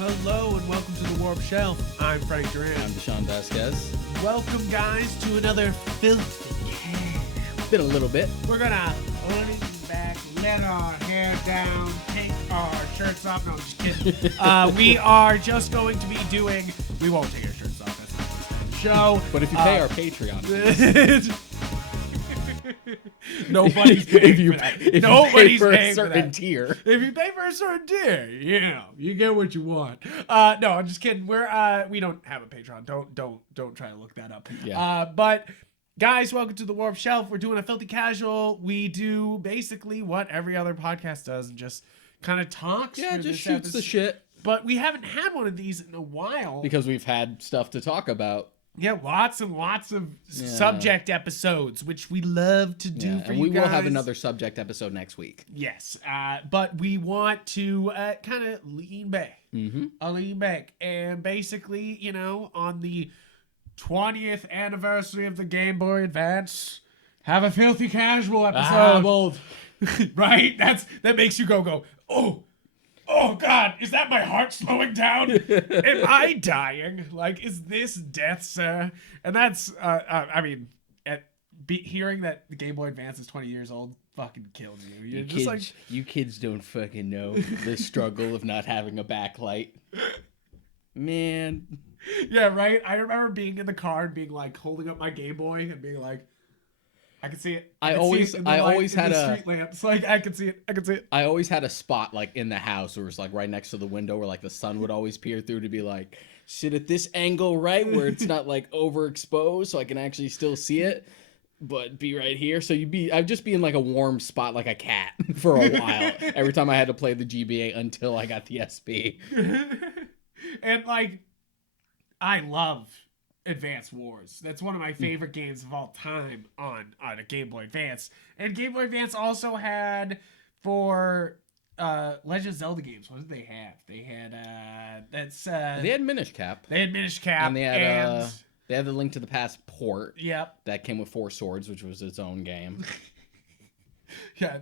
Hello and welcome to the Warp Shelf. I'm Frank Durant. I'm Deshaun Vasquez. Welcome, guys, to another filthy cash. Been a little bit. We're gonna lean back, let our hair down, take our shirts off. No, I'm just kidding. We are just going to be doing. We won't take our shirts off. That's not the show. But if you pay our Patreon, nobody's paying for that. Nobody's paying for a certain that. tier. If you pay for a certain tier, you get what you want. No, I'm just kidding. We don't have a Patreon. Don't try to look that up. Yeah. But guys, welcome to the Warp Shelf. We're doing a filthy casual. We do basically what every other podcast does and just kind of talks. Yeah, for just this shoots the shit. But we haven't had one of these in a while. Because we've had stuff to talk about. Yeah, lots and lots of subject episodes, which we love to do for and you we guys. will have another subject episode next week. Yes, but we want to kind of lean back. Mm-hmm. Lean back. And basically, on the 20th anniversary of the Game Boy Advance, have a filthy casual episode. Right? That makes you go, oh God, is that my heart slowing down? Am I dying? Like, is this death, sir? And that's, hearing that the Game Boy Advance is 20 years old fucking kills you. You're just kids, you kids don't fucking know the struggle of not having a backlight. Man. Yeah, right? I remember being in the car and being like, holding up my Game Boy and being like, I can see it. I always had a street lamps. Like, I can see it. I always had a spot like in the house where it was like right next to the window where like the sun would always peer through to be like, sit at this angle right where it's not like overexposed so I can actually still see it, but be right here. So I'd just be in like a warm spot like a cat for a while every time I had to play the GBA until I got the SP. And like, I love Advance Wars. That's one of my favorite games of all time on a Game Boy Advance. And Game Boy Advance also had for Legend of Zelda games. What did they have? They had they had Minish Cap. They had Minish Cap and they had the Link to the Past port. Yep. That came with Four Swords, which was its own game. Yeah,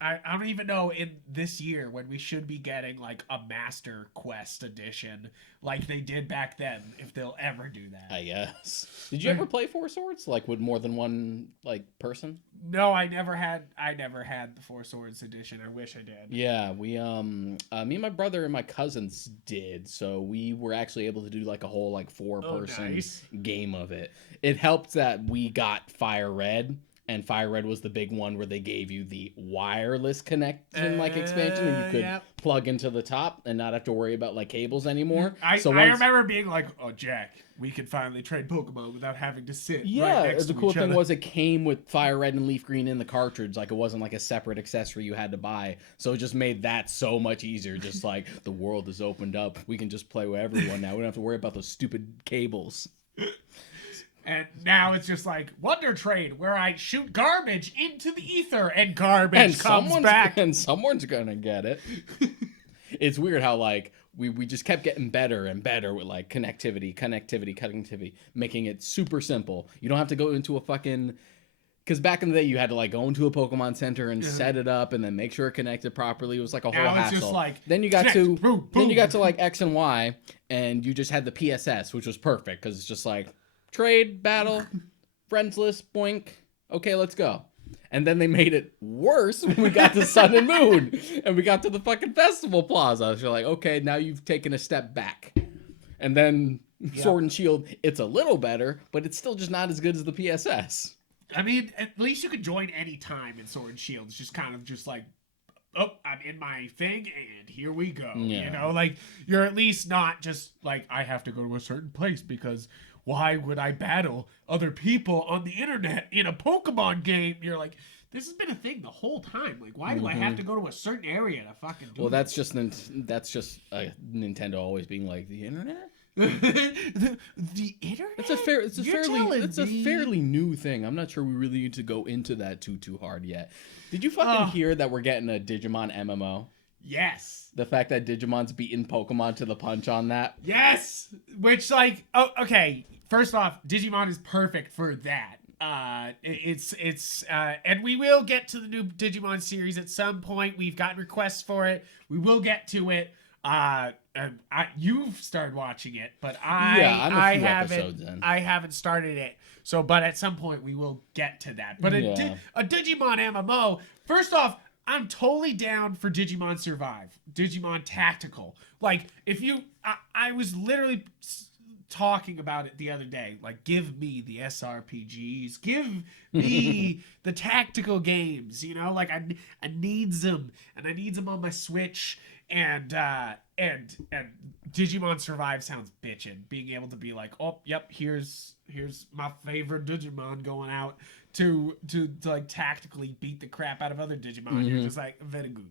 I don't even know in this year when we should be getting like a Master Quest edition like they did back then, if they'll ever do that. I guess. Did you ever play Four Swords like with more than one like person? No, I never had the Four Swords edition. I wish I did. Yeah, we me and my brother and my cousins did. So we were actually able to do like a whole like four-person game of it. It helped that we got Fire Red. And Fire Red was the big one where they gave you the wireless connection like expansion, and you could plug into the top and not have to worry about like cables anymore. I remember being like, "Oh, Jack, we could finally trade Pokemon without having to sit." Yeah, right next the to cool each thing other. was it came with Fire Red and Leaf Green in the cartridge. Like it wasn't like a separate accessory you had to buy. So it just made that so much easier. Just like the world has opened up, we can just play with everyone now. We don't have to worry about those stupid cables. And now it's just like Wonder Trade, where I shoot garbage into the ether and garbage comes back. And someone's gonna get it. It's weird how like we just kept getting better and better with like connectivity, making it super simple. You don't have to go into a fucking... Because back in the day, you had to like go into a Pokemon Center and set it up and then make sure it connected properly. It was like a whole hassle. It's just like, then you got then you got to like X and Y, and you just had the PSS, which was perfect because it's just like... Trade, battle, friends list, boink. Okay, let's go. And then they made it worse when we got to Sun and Moon. And we got to the fucking festival plaza. So you're like, okay, now you've taken a step back. And then Sword and Shield, it's a little better, but it's still just not as good as the PSS. I mean, at least you could join any time in Sword and Shield. It's just kind of just like, oh, I'm in my thing, and here we go. Yeah. You know, like, you're at least not just like, I have to go to a certain place because... why would I battle other people on the internet in a Pokemon game? You're like, this has been a thing the whole time. Like, why do I have to go to a certain area to fucking do that's just Nintendo always being like, the internet? the internet? It's a fairly new thing. I'm not sure we really need to go into that too hard yet. Did you fucking hear that we're getting a Digimon MMO? Yes. The fact that Digimon's beating Pokemon to the punch on that. Yes. Which, like, oh, okay. First off, Digimon is perfect for that. And we will get to the new Digimon series at some point. We've gotten requests for it. We will get to it. You've started watching it, but I'm a few haven't. episodes in. I haven't started it. So, but at some point we will get to that. But a Digimon MMO. First off, I'm totally down for Digimon Survive, Digimon Tactical. Like, if you, I was literally talking about it the other day. Like, give me the SRPGs, give me the tactical games. You know, like I needs them, and I needs them on my Switch. And Digimon Survive sounds bitchin'. Being able to be like, oh, yep, here's my favorite Digimon going out to like tactically beat the crap out of other Digimon. You're just like, very good.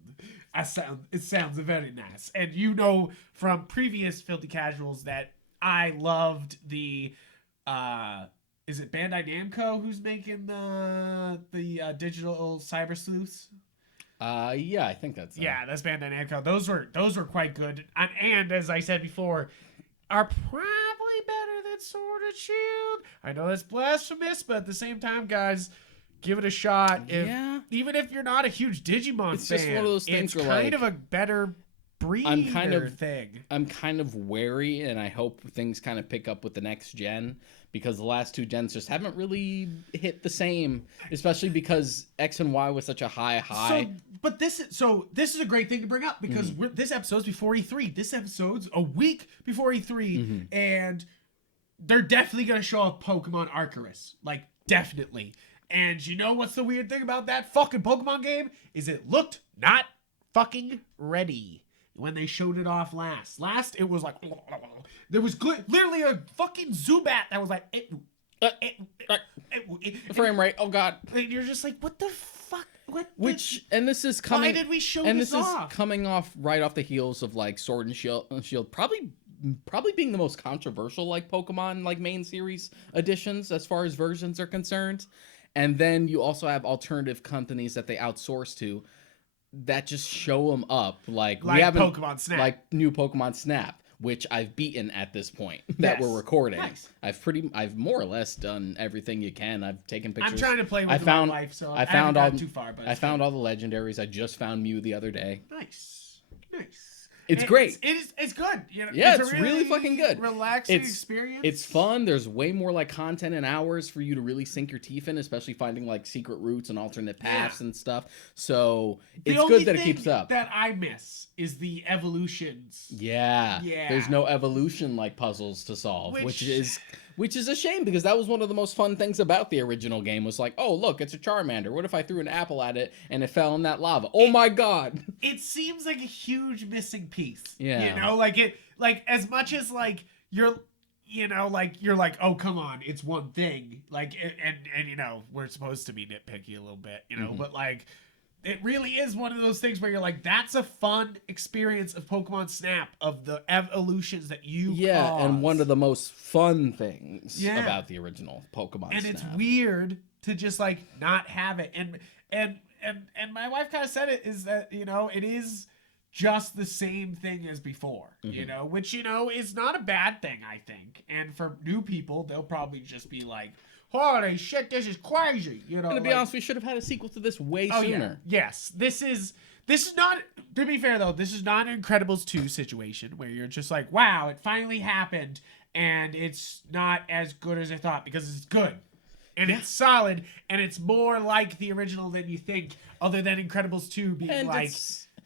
It sounds very nice. And you know from previous Filthy Casuals that I loved the is it Bandai Namco who's making the digital cyber sleuths? Yeah, I think that's yeah, that's Bandai Namco. Those were quite good, and as I said before, are probably better than Sword and Shield. I know that's blasphemous, but at the same time, guys, give it a shot. Even if you're not a huge Digimon it's fan, just one of those things it's where kind of a better breed thing. I'm kind of wary, and I hope things kind of pick up with the next gen, because the last two gens just haven't really hit the same, especially because X and Y was such a high. But this is a great thing to bring up, because this episode's before E3. This episode's a week before E3, and they're definitely gonna show off Pokemon Arceus, like definitely. And you know what's the weird thing about that fucking Pokemon game is it looked not fucking ready. When they showed it off last, it was like there was literally a fucking Zubat that was like the frame rate. Oh god! And you're just like, what the fuck? This is coming. Why did we show and this off? Is coming off right off the heels of like Sword and Shield, probably being the most controversial like Pokemon like main series additions as far as versions are concerned. And then you also have alternative companies that they outsource to that just show them up like we haven't Pokemon Snap, like new Pokemon Snap, which I've beaten at this point that we're recording. Nice. I've more or less done everything you can. I've taken pictures. I'm trying to play with my wife, so I haven't gotten too far. But I found all the legendaries. I just found Mew the other day. Nice. It's great. It's good. You know, yeah, it's really fucking good. Relaxing experience. It's fun. There's way more like content and hours for you to really sink your teeth in, especially finding like secret routes and alternate paths and stuff. So it's good that it keeps up. That I miss is the evolutions. Yeah. There's no evolution like puzzles to solve, which is a shame, because that was one of the most fun things about the original game was like, oh, look, it's a Charmander. What if I threw an apple at it and it fell in that lava? Oh my god. It seems like a huge missing piece. Yeah. You know, like as much as like you're like, oh, come on, it's one thing. Like, and you know, we're supposed to be nitpicky a little bit, you know, but like, it really is one of those things where you're like, that's a fun experience of Pokemon Snap, of the evolutions that you caused. And one of the most fun things about the original Pokemon Snap. And it's weird to just like not have it. And my wife kind of said it, is that, you know, it is just the same thing as before, you know, which, you know, is not a bad thing, I think. And for new people, they'll probably just be like, holy shit, this is crazy. You know, and to be honest, we should have had a sequel to this way sooner. Yeah. Yes, this is not. To be fair though, this is not an Incredibles 2 situation where you're just like, wow, it finally happened, and it's not as good as I thought, because it's good, and it's solid, and it's more like the original than you think. Other than Incredibles 2 being and like,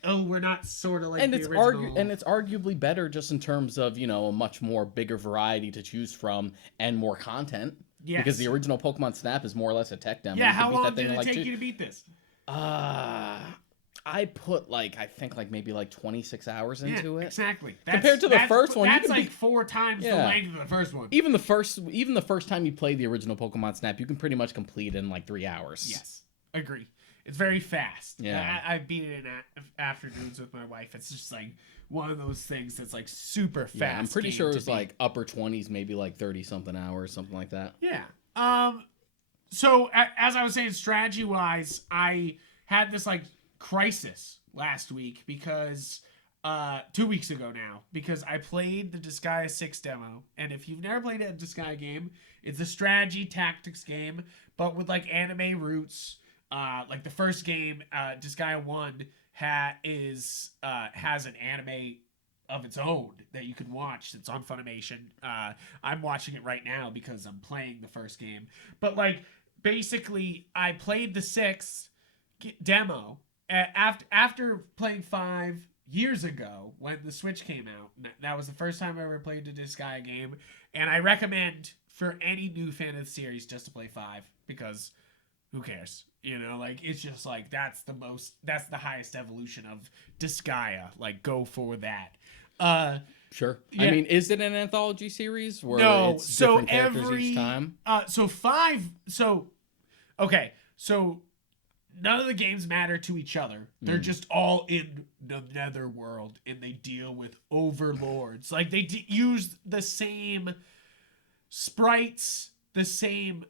oh, we're not sort of like the original. And it's arguably better just in terms of, you know, a much more bigger variety to choose from and more content. Yes. Because the original Pokemon Snap is more or less a tech demo. Yeah, how long did it take you to beat this? I put I think maybe 26 hours into it. Exactly. Compared to the first one, that's like 4 times the length of the first one. Even the first time you play the original Pokemon Snap, you can pretty much complete in 3 hours. Yes, agree. It's very fast. Yeah, I beat it in afternoons with my wife. It's just like one of those things that's like super fast. Yeah, I'm pretty sure it was upper 20s, maybe 30 something hours, something like that. Yeah. So as I was saying, strategy wise, I had this crisis last week because 2 weeks ago now, because I played the Disgaea 6 demo, and if you've never played a Disgaea game, it's a strategy tactics game, but with anime roots. The first game, Disgaea 1 has an anime of its own that you can watch. It's on Funimation. I'm watching it right now because I'm playing the first game. But like basically, I played the 6 demo after playing 5 years ago when the Switch came out. That was the first time I ever played a Disgaea game, and I recommend for any new fan of the series just to play 5 because who cares? You know, like it's just like that's the highest evolution of Disgaea. Like go for that. Sure. Yeah. I mean, is it an anthology series where No, it's so different characters each time? So 5. So okay, so none of the games matter to each other. They're just all in the Netherworld, and they deal with overlords. Like they use the same sprites, the same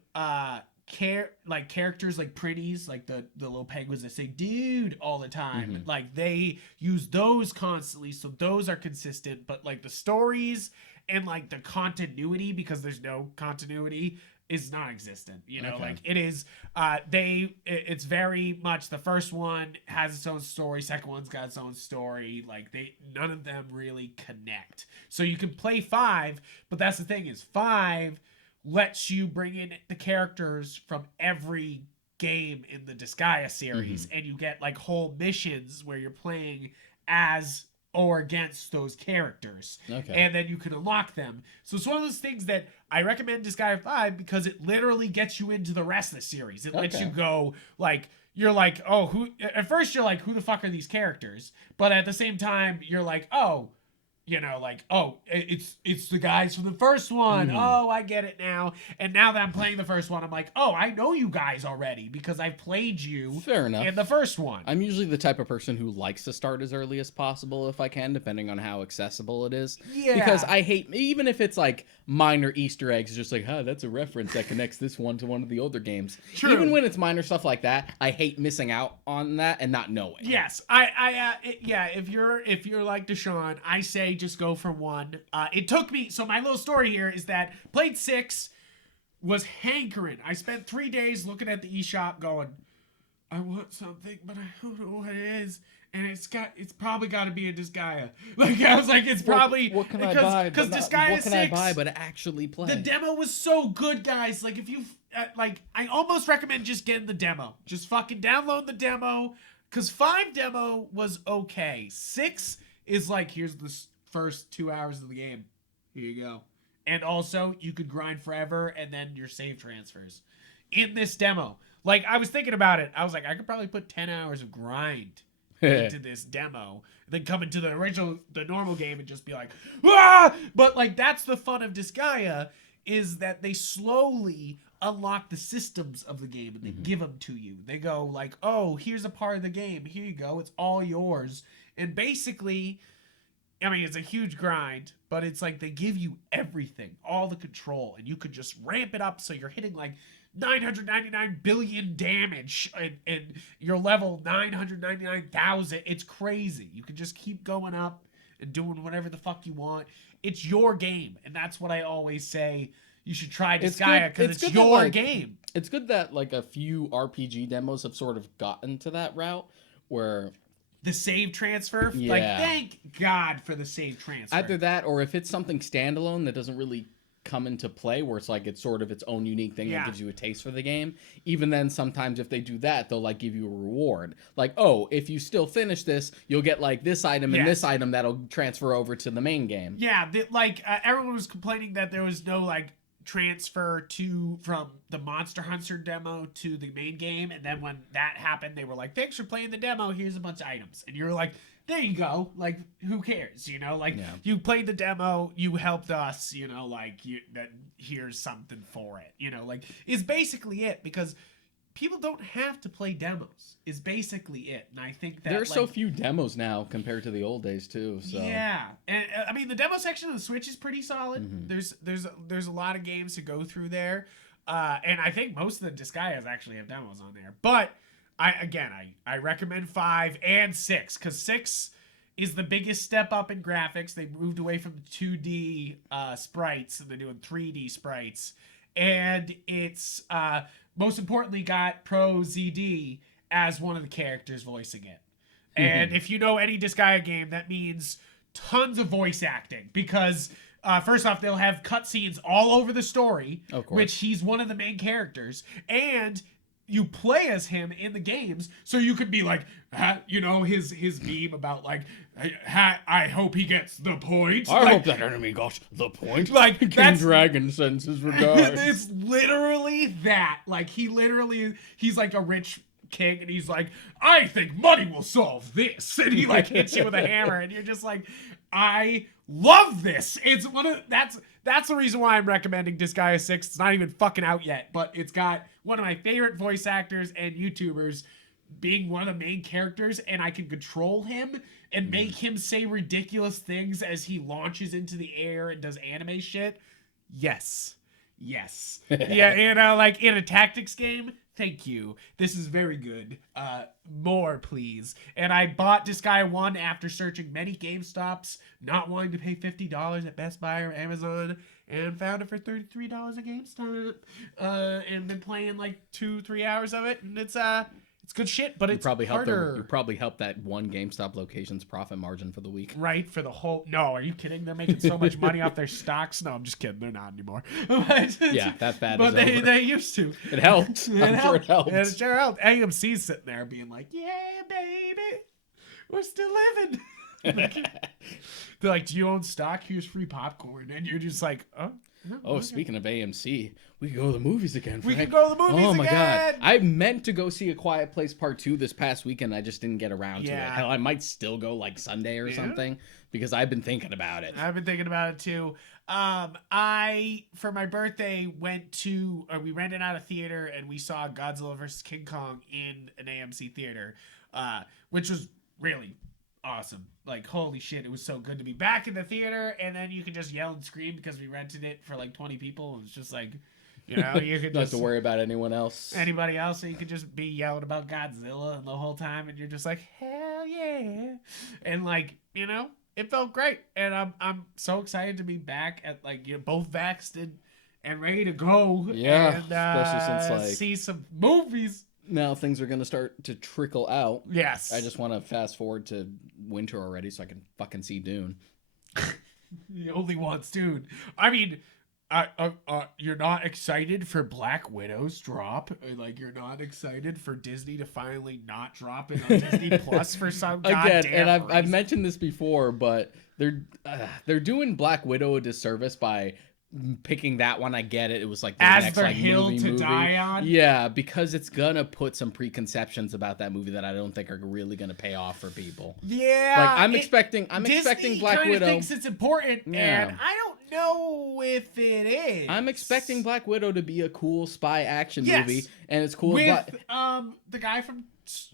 characters like pretties, like the little penguins that say dude all the time. Like they use those constantly, so those are consistent. But like the stories and like the continuity, because there's no continuity, is non-existent. You know, like it is. It's very much the first one has its own story. Second one's got its own story. Like none of them really connect. So you can play 5, but that's the thing is 5 lets you bring in the characters from every game in the Disgaea series, and you get like whole missions where you're playing as or against those characters, and then you can unlock them. So it's one of those things that I recommend Disgaea 5 because it literally gets you into the rest of the series. It lets you go like you're like, oh, who? At first you're like, who the fuck are these characters? But at the same time you're like, oh, you know, like, oh, it's the guys from the first one. Oh, I get it now. And now that I'm playing the first one, I'm like, oh, I know you guys already because I played you Fair enough. in the first one. I'm usually the type of person who likes to start as early as possible if I can, depending on how accessible it is. Yeah. Because I hate, even if it's like minor Easter eggs, just like, that's a reference that connects this one to one of the older games. True. Even when it's minor stuff like that, I hate missing out on that and not knowing. Yes, if you're like Deshaun, I say just go for 1. It took me, so my little story here is that played 6, was hankering. I spent 3 days looking at the eShop going, I want something, but I don't know what it is. And it's probably got to be a Disgaea. Like I was like, it's probably what can I buy? Because Disgaea 6. What can I buy but actually play? The demo was so good, guys. Like if you I almost recommend just getting the demo. Just fucking download the demo. Because 5 demo was okay. 6 is like, here's the first 2 hours of the game. Here you go. And also, you could grind forever, and then your save transfers. In this demo. Like, I was thinking about it. I was like, I could probably put 10 hours of grind into this demo. Then come into the normal game and just be like, ah! But, like, that's the fun of Disgaea, is that they slowly unlock the systems of the game and they give them to you. They go like, oh, here's a part of the game. Here you go. It's all yours. And basically, I mean, it's a huge grind, but it's like they give you everything, all the control, and you could just ramp it up so you're hitting like 999 billion damage and you're level 999,000. It's crazy. You can just keep going up and doing whatever the fuck you want. It's your game, and that's what I always say. You should try Disgaea because it's your game. It's good that like a few RPG demos have sort of gotten to that route where the save transfer, like thank God for the save transfer. Either that, or if it's something standalone that doesn't really come into play, where it's like it's sort of its own unique thing that gives you a taste for the game. Even then, sometimes if they do that, they'll like give you a reward. Like, oh, if you still finish this, you'll get like this item and this item that'll transfer over to the main game. Yeah, everyone was complaining that there was no like transfer from the Monster Hunter demo to the main game, and then when that happened, they were like, thanks for playing the demo, here's a bunch of items, and you're like, there you go, like who cares, you know, like you played the demo, you helped us, you know, like here's something for it, you know, like is basically it, because people don't have to play demos is basically it. And I think that there are so few demos now compared to the old days too. So yeah, and I mean the demo section of the Switch is pretty solid. There's a lot of games to go through there, and I think most of the Disgaeas actually have demos on there. But I recommend 5 and 6 because 6 is the biggest step up in graphics. They moved away from the 2D sprites and they're doing 3D sprites, and it's most importantly got Pro ZD as one of the characters voicing it. And if you know any Disgaea game, that means tons of voice acting because first off, they'll have cutscenes all over the story, Of course. which he's one of the main characters, and you play as him in the games, so you could be like, you know, his meme about like, I hope he gets the point. I hope that enemy got the point. Like, King that's- Dragon sends his regards. It's literally that. Like, he's like a rich king, and he's like, I think money will solve this, and he like hits you with a hammer, and you're just like, I love this. It's that's the reason why I'm recommending Disgaea 6. It's not even fucking out yet, but it's got one of my favorite voice actors and YouTubers being one of the main characters, and I can control him and make him say ridiculous things as he launches into the air and does anime shit. Yes. Yeah, you know, like in a tactics game, thank you. This is very good. More, please. And I bought Disgaea 1 after searching many GameStops, not wanting to pay $50 at Best Buy or Amazon, and found it for $33 at GameStop. And been playing like 2-3 hours of it, and it's good shit, but it's harder. You probably helped that one GameStop location's profit margin for the week. Right, for the whole... No, are you kidding? They're making so much money off their stocks. No, I'm just kidding. They're not anymore. Yeah, that bad But is over. they used to. It helped. I'm sure it helped. It sure helped. AMC's sitting there being like, yeah, baby, we're still living. They're like, do you own stock? Here's free popcorn. And you're just like, oh. Oh, okay. speaking of AMC, we can go to the movies again, We Frank. can go to the movies Oh my again. god. I meant to go see A Quiet Place Part 2 this past weekend. I just didn't get around to it. Yeah. Hell, I might still go like Sunday or something because I've been thinking about it. I've been thinking about it too. I for my birthday we rented out a theater and we saw Godzilla vs. King Kong in an AMC theater, which was really awesome. Like, holy shit, it was so good to be back in the theater, and then you could just yell and scream because we rented it for like 20 people. It was just like, you know, you could Not just to worry about anyone else. anybody else, so you could just be yelling about Godzilla the whole time, and you're just like, hell yeah, and like, you know, it felt great, and I'm so excited to be back at like, you know, both vaxxed and ready to go. Yeah, and, especially since, like, see some movies. Now things are going to start to trickle out. Yes, I just want to fast forward to winter already so I can fucking see Dune. the only ones, dude. I mean, you're not excited for Black Widow's drop? Like, you're not excited for Disney to finally not drop it on Disney Plus for some goddamn Again, and I've reason? mentioned this before, but they're doing Black Widow a disservice by picking that one. I get it. It was like the As next their like hill movie. to die on? Yeah, because it's gonna put some preconceptions about that movie that I don't think are really gonna pay off for people. Yeah, Like I'm expecting Disney Black kinda Widow. thinks it's important, Yeah. and I don't know if it is. I'm expecting Black Widow to be a cool spy action Yes. movie, and it's cool. with the guy from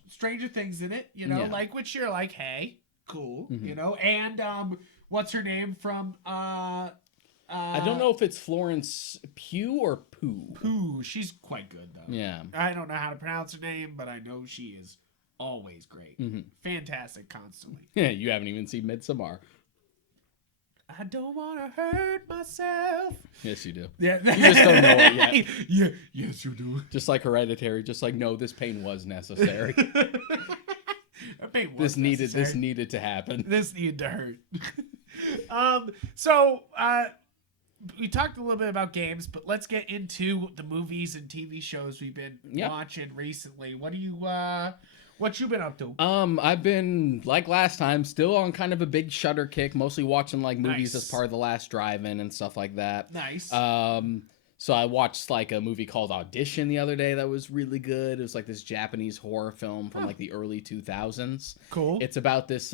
Stranger Things in it, you know, Yeah. like, which you're like, hey, cool, Mhm. you know, and what's her name from I don't know if it's Florence Pugh or Pooh. Pooh. She's quite good though. Yeah. I don't know how to pronounce her name, but I know she is always great, fantastic, constantly. Yeah, you haven't even seen Midsommar. I don't want to hurt myself. Yes, you do. Yeah, You just don't know it yet. Yeah, yes, you do. Just like Hereditary, just like no, this pain was necessary. That pain was this necessary. needed to happen. This needed to hurt. So we talked a little bit about games, but let's get into the movies and TV shows we've been watching recently. What you been up to? I've been like last time, still on kind of a big Shudder kick, mostly watching like movies Nice. as part of the last drive-in and stuff like that. Nice. So I watched like a movie called Audition the other day that was really good. It was like this Japanese horror film from like the early 2000s. Cool. It's about this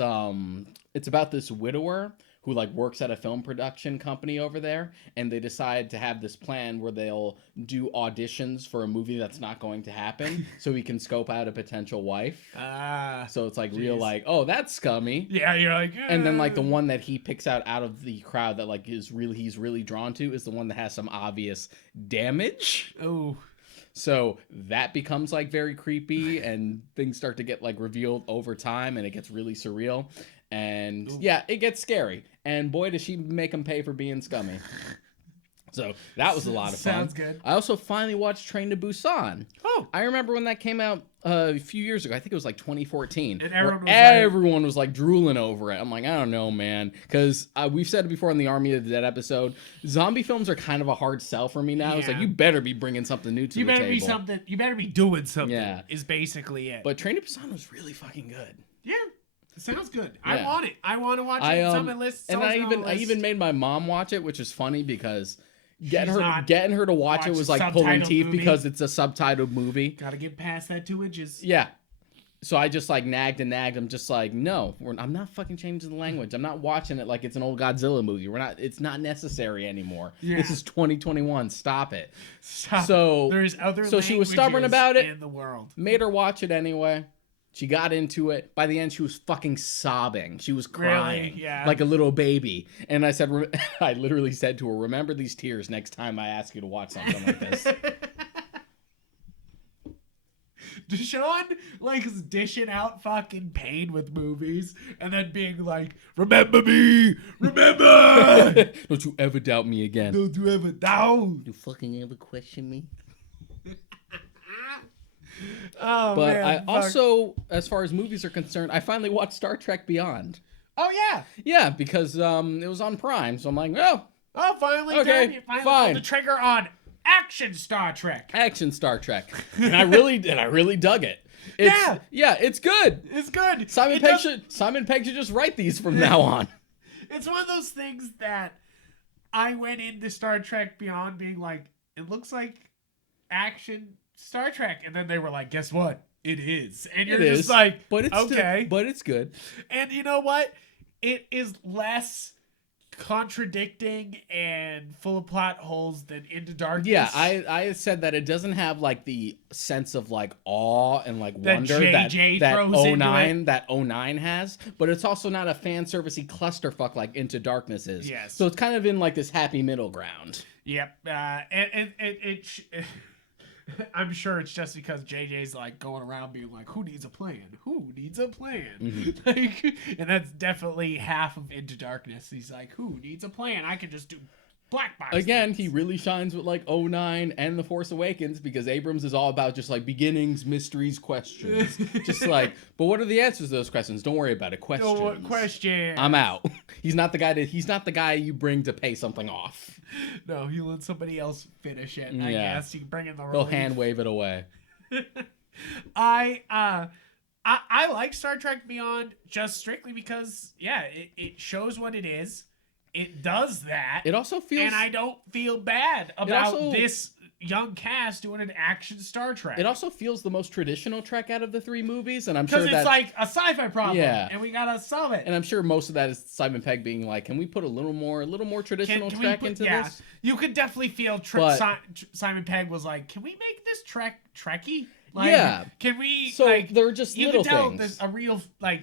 widower who like works at a film production company over there, and they decide to have this plan where they'll do auditions for a movie that's not going to happen so he can scope out a potential wife. So it's like real Jeez. like, oh, that's scummy. Yeah, you're like, And then like the one that he picks out of the crowd that like he's really drawn to is the one that has some obvious damage. oh, So that becomes like very creepy, and things start to get like revealed over time, and it gets really surreal. And yeah, it gets scary. And boy, does she make him pay for being scummy. So that was a lot of fun. Sounds good. I also finally watched Train to Busan. Oh, I remember when that came out a few years ago. I think it was like 2014. And where everyone was everyone was like drooling over it. I'm like, I don't know, man. Because we've said it before in the Army of the Dead episode. Zombie films are kind of a hard sell for me now. It's like, Yeah. you better be bringing something new to the table. You better be doing something. Yeah. Is basically it. But Train to Busan was really fucking good. yeah, it sounds good. Yeah. I want it. I want to watch it. It's on my list. It's and always I on my even list. made my mom watch it, which is funny because getting She's her to watch it watch was a like pulling subtitled teeth movie. because it's a subtitled movie. Gotta get past that 2 inches. Yeah. So I just like nagged and nagged. I'm just like, no, I'm not fucking changing the language. I'm not watching it like it's an old Godzilla movie. It's not necessary anymore. Yeah. This is 2021. Stop it. Stop. So There's other. so she was stubborn languages about it. in the world. Made her watch it anyway. She got into it. By the end, she was fucking sobbing. She was crying Yeah. like a little baby. And I said, I literally said to her, remember these tears next time I ask you to watch something like this. Deshaun like is dishing out fucking pain with movies and then being like, "Remember me, remember." Don't you ever doubt me again. Don't you ever doubt. You fucking ever question me? Oh But man, I fuck. also, as far as movies are concerned, I finally watched Star Trek Beyond. Oh yeah. Yeah, because it was on Prime, so I'm like, oh, Oh, finally, Okay, damn, you finally fine. pulled the trigger on action Star Trek. action Star Trek, and I really dug it. It's good. It's good. Simon It Pegg does- should just write these from now on. It's one of those things that I went into Star Trek Beyond being like, it looks like action Star Trek, and then they were like, guess what? It is, and you're It just is, like, but it's okay, but it's good. and you know what? It is less contradicting and full of plot holes than Into Darkness. Yeah, I said that it doesn't have like the sense of like awe and like That wonder JJ that throws into 09 that 09 has, but it's also not a fan servicey clusterfuck like Into Darkness is. Yes. So it's kind of in like this happy middle ground. Yep. I'm sure it's just because JJ's like going around being like, who needs a plan? Who needs a plan? Mm-hmm. Like, and that's definitely half of Into Darkness. He's like, who needs a plan? I could just do black box. Again, things." he really shines with like 09 and The Force Awakens because Abrams is all about just like beginnings, mysteries, questions. Just like, but what are the answers to those questions? Don't worry about it. Questions. Oh, what question? I'm out. He's not the guy you bring to pay something off. No, he let somebody else finish it. I Yeah. guess you can bring in the He'll relief. hand wave it away. I like Star Trek Beyond just strictly because it shows what it is. It does that. It also feels And I don't feel bad about also- this young cast doing an action Star Trek. It also feels the most traditional Trek out of the three movies, and I'm sure because it's that, like a sci-fi problem, Yeah. and we gotta solve it. and I'm sure most of that is Simon Pegg being like, "Can we put a little more traditional we Trek put- into yeah, this?" you could definitely feel But- Simon Pegg was like, "Can we make this Trek Trekky? Like, Yeah. Can we? So like, they're just you little can tell things. there's a real like.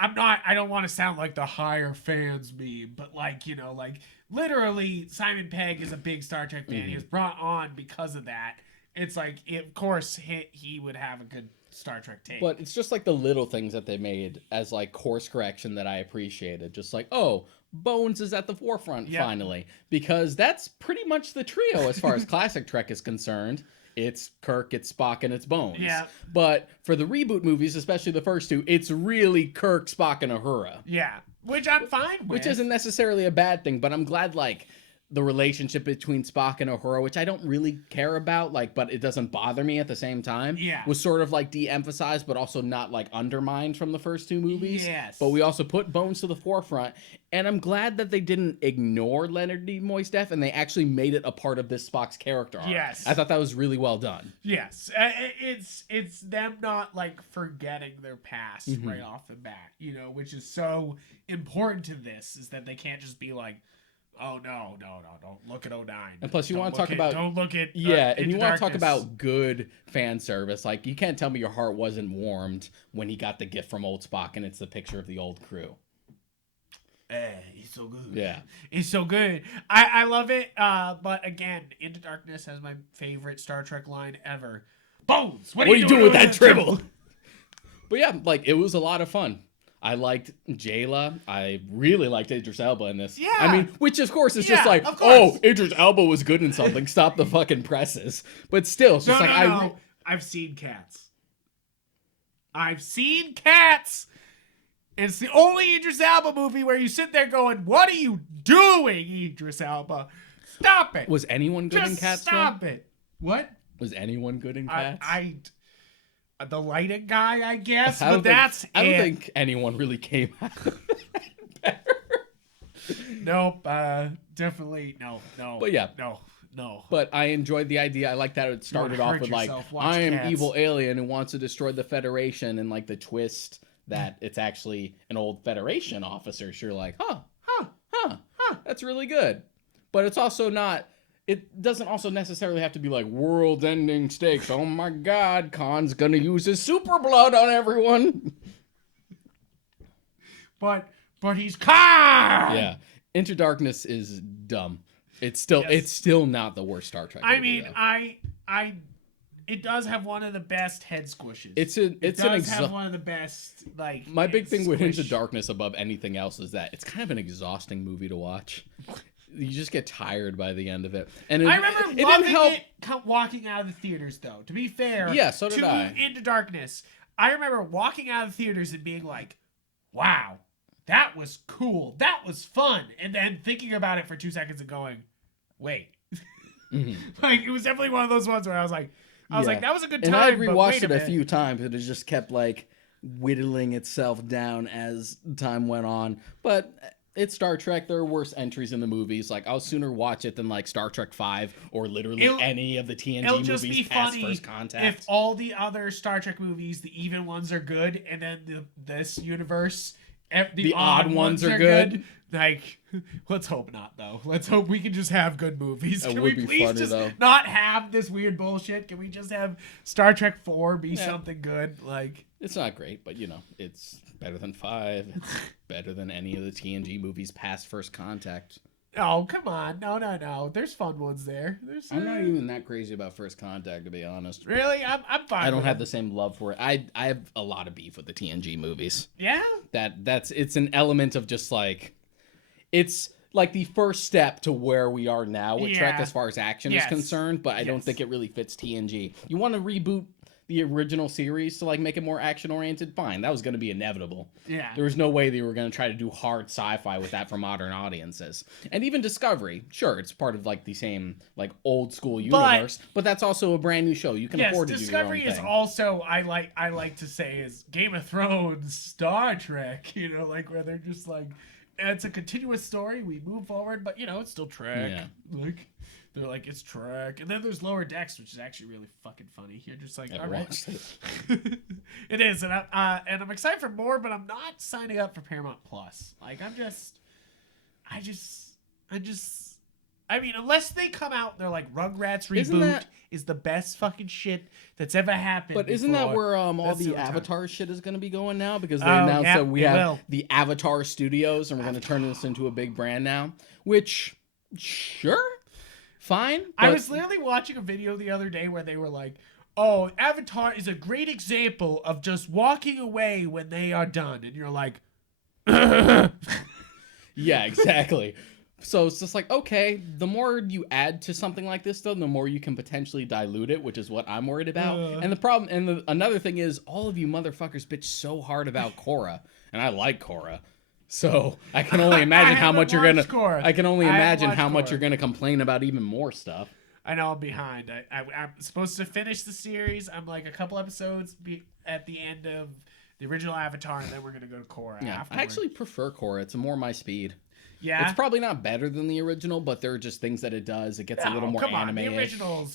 I don't want to sound like the higher fans meme, but like, like literally Simon Pegg is a big Star Trek fan. Mm-hmm. He was brought on because of that. It's like, of course, he would have a good Star Trek take. But it's just like the little things that they made as like course correction that I appreciated. Just like, oh, Bones is at the forefront Yep. finally, because that's pretty much the trio as far as classic Trek is concerned. It's Kirk, it's Spock, and it's Bones. Yeah. But for the reboot movies, especially the first two, it's really Kirk, Spock, and Uhura. Yeah, which I'm fine with. Which isn't necessarily a bad thing, but I'm glad like the relationship between Spock and Uhura, which I don't really care about, like, but it doesn't bother me at the same time. Yeah. Was sort of like de-emphasized, but also not like undermined from the first two movies. Yes. But we also put Bones to the forefront, and I'm glad that they didn't ignore Leonard Nimoy's death, and they actually made it a part of this Spock's character arc. Yes. I thought that was really well done. Yes, it's them not like forgetting their past Mm-hmm. right off the bat, which is so important to this, is that they can't just be like, oh no, don't look at 09. And plus, you Don't want to look talk at- about don't look at yeah, and Into you want to talk Darkness. about good fan service. Like, you can't tell me your heart wasn't warmed when he got the gift from old Spock, and it's the picture of the old crew. He's so good. Yeah. He's so good. I love it. But again, Into Darkness has my favorite Star Trek line ever. Bones, what are you doing with that dribble? But yeah, like, it was a lot of fun. I liked Jayla. I really liked Idris Elba in this. Yeah. I mean, which of course is just Yeah, like, of course. oh, Idris Elba was good in something. Stop the fucking presses. But still, it's just No, like no. I've seen Cats. I've seen Cats. And it's the only Idris Elba movie where you sit there going, "What are you doing, Idris Elba? Stop it." Was anyone good in Cats? Stop it. What? Was anyone good in Cats? The lighting guy, I guess, I but that's I don't think anyone really came out of it better. Nope, definitely no. But yeah. No. But I enjoyed the idea. I like that it started off with like, I am evil alien who wants to destroy the Federation, and like the twist that it's actually an old Federation officer. So you're like, huh, that's really good. But it's also not, it doesn't also necessarily have to be like world-ending stakes. Oh my God, Khan's gonna use his super blood on everyone. But he's Khan. Yeah, Into Darkness is dumb. It's still not the worst Star Trek movie, I mean, though. It does have one of the best head squishes. It does have one of the best, like, my big thing with Into Darkness above anything else is that it's kind of an exhausting movie to watch. You just get tired by the end of it. And I remember loving it walking out of the theaters, though. To be fair, yeah, so did I. Into Darkness, I remember walking out of the theaters and being like, "Wow, that was cool. That was fun." And then thinking about it for 2 seconds and going, "Wait." Mm-hmm. Like, it was definitely one of those ones where I was like, that was a good time. And I but rewatched wait it a few times, and it just kept like whittling itself down as time went on. But it's Star Trek. There are worse entries in the movies. Like, I'll sooner watch it than like Star Trek V or literally any of the TNG it'll just movies be past funny First Contact. if all the other Star Trek movies, the even ones are good, and then this universe, the odd ones are good. Like, let's hope not, though. Let's hope we can just have good movies. Can we please just not have this weird bullshit? Can we just have Star Trek 4 be something good? Like, it's not great, but you know, it's better than 5. It's better than any of the TNG movies past First Contact. Oh, come on. No. There's fun ones there. I'm not even that crazy about First Contact, to be honest. Really? I'm fine. I don't have the same love for it. I have a lot of beef with the TNG movies. Yeah? It's an element of just like, it's like the first step to where we are now with Trek as far as action is concerned, but I don't think it really fits TNG. You want to reboot the original series to like make it more action oriented? Fine. That was going to be inevitable. Yeah. There was no way they were going to try to do hard sci-fi with that for modern audiences. And even Discovery, sure, it's part of like the same like old school universe, but that's also a brand new show. You can afford to do your own thing. Discovery is also, I like to say, is Game of Thrones, Star Trek, you know, like where they're just like, it's a continuous story. We move forward, but you know, it's still Trek. Yeah. Like, they're like, it's Trek. And then there's Lower Decks, which is actually really fucking funny. You're just like, all right. It is, and I'm excited for more, but I'm not signing up for Paramount Plus. Like, I mean, unless they come out and they're like, Rugrats reboot is the best fucking shit that's ever happened. But isn't that where all the Avatar shit is going to be going now? Because they announced that we have the Avatar Studios, and we're going to turn this into a big brand now. Which, sure, fine. I was literally watching a video the other day where they were like, "Oh, Avatar is a great example of just walking away when they are done," and you're like, yeah, exactly. So it's just like, okay, the more you add to something like this, though, the more you can potentially dilute it, which is what I'm worried about. And the problem, and another thing is, all of you motherfuckers bitch so hard about Korra, and I like Korra. So I can only imagine how much you're gonna. Korra. I can only imagine how much Korra. you're gonna complain about even more stuff. I know I'm behind. I'm supposed to finish the series. I'm like a couple episodes at the end of the original Avatar, and then we're gonna go to Korra. Yeah, afterward. I actually prefer Korra. It's more my speed. Yeah, it's probably not better than the original, but there are just things that it does. It gets a little more anime-ish. The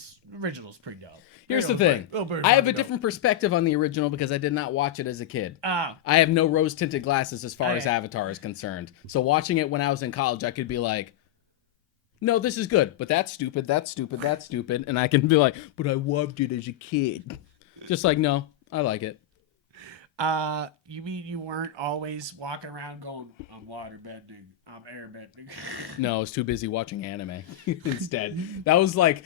original's pretty dope. Here's the thing. I have a different perspective on the original because I did not watch it as a kid. I have no rose-tinted glasses as far as Avatar is concerned. So watching it when I was in college, I could be like, no, this is good, but that's stupid, that's stupid, that's stupid. And I can be like, but I loved it as a kid. Just like, no, I like it. You mean you weren't always walking around going, I'm water bending, I'm air bending? No, I was too busy watching anime instead. That was like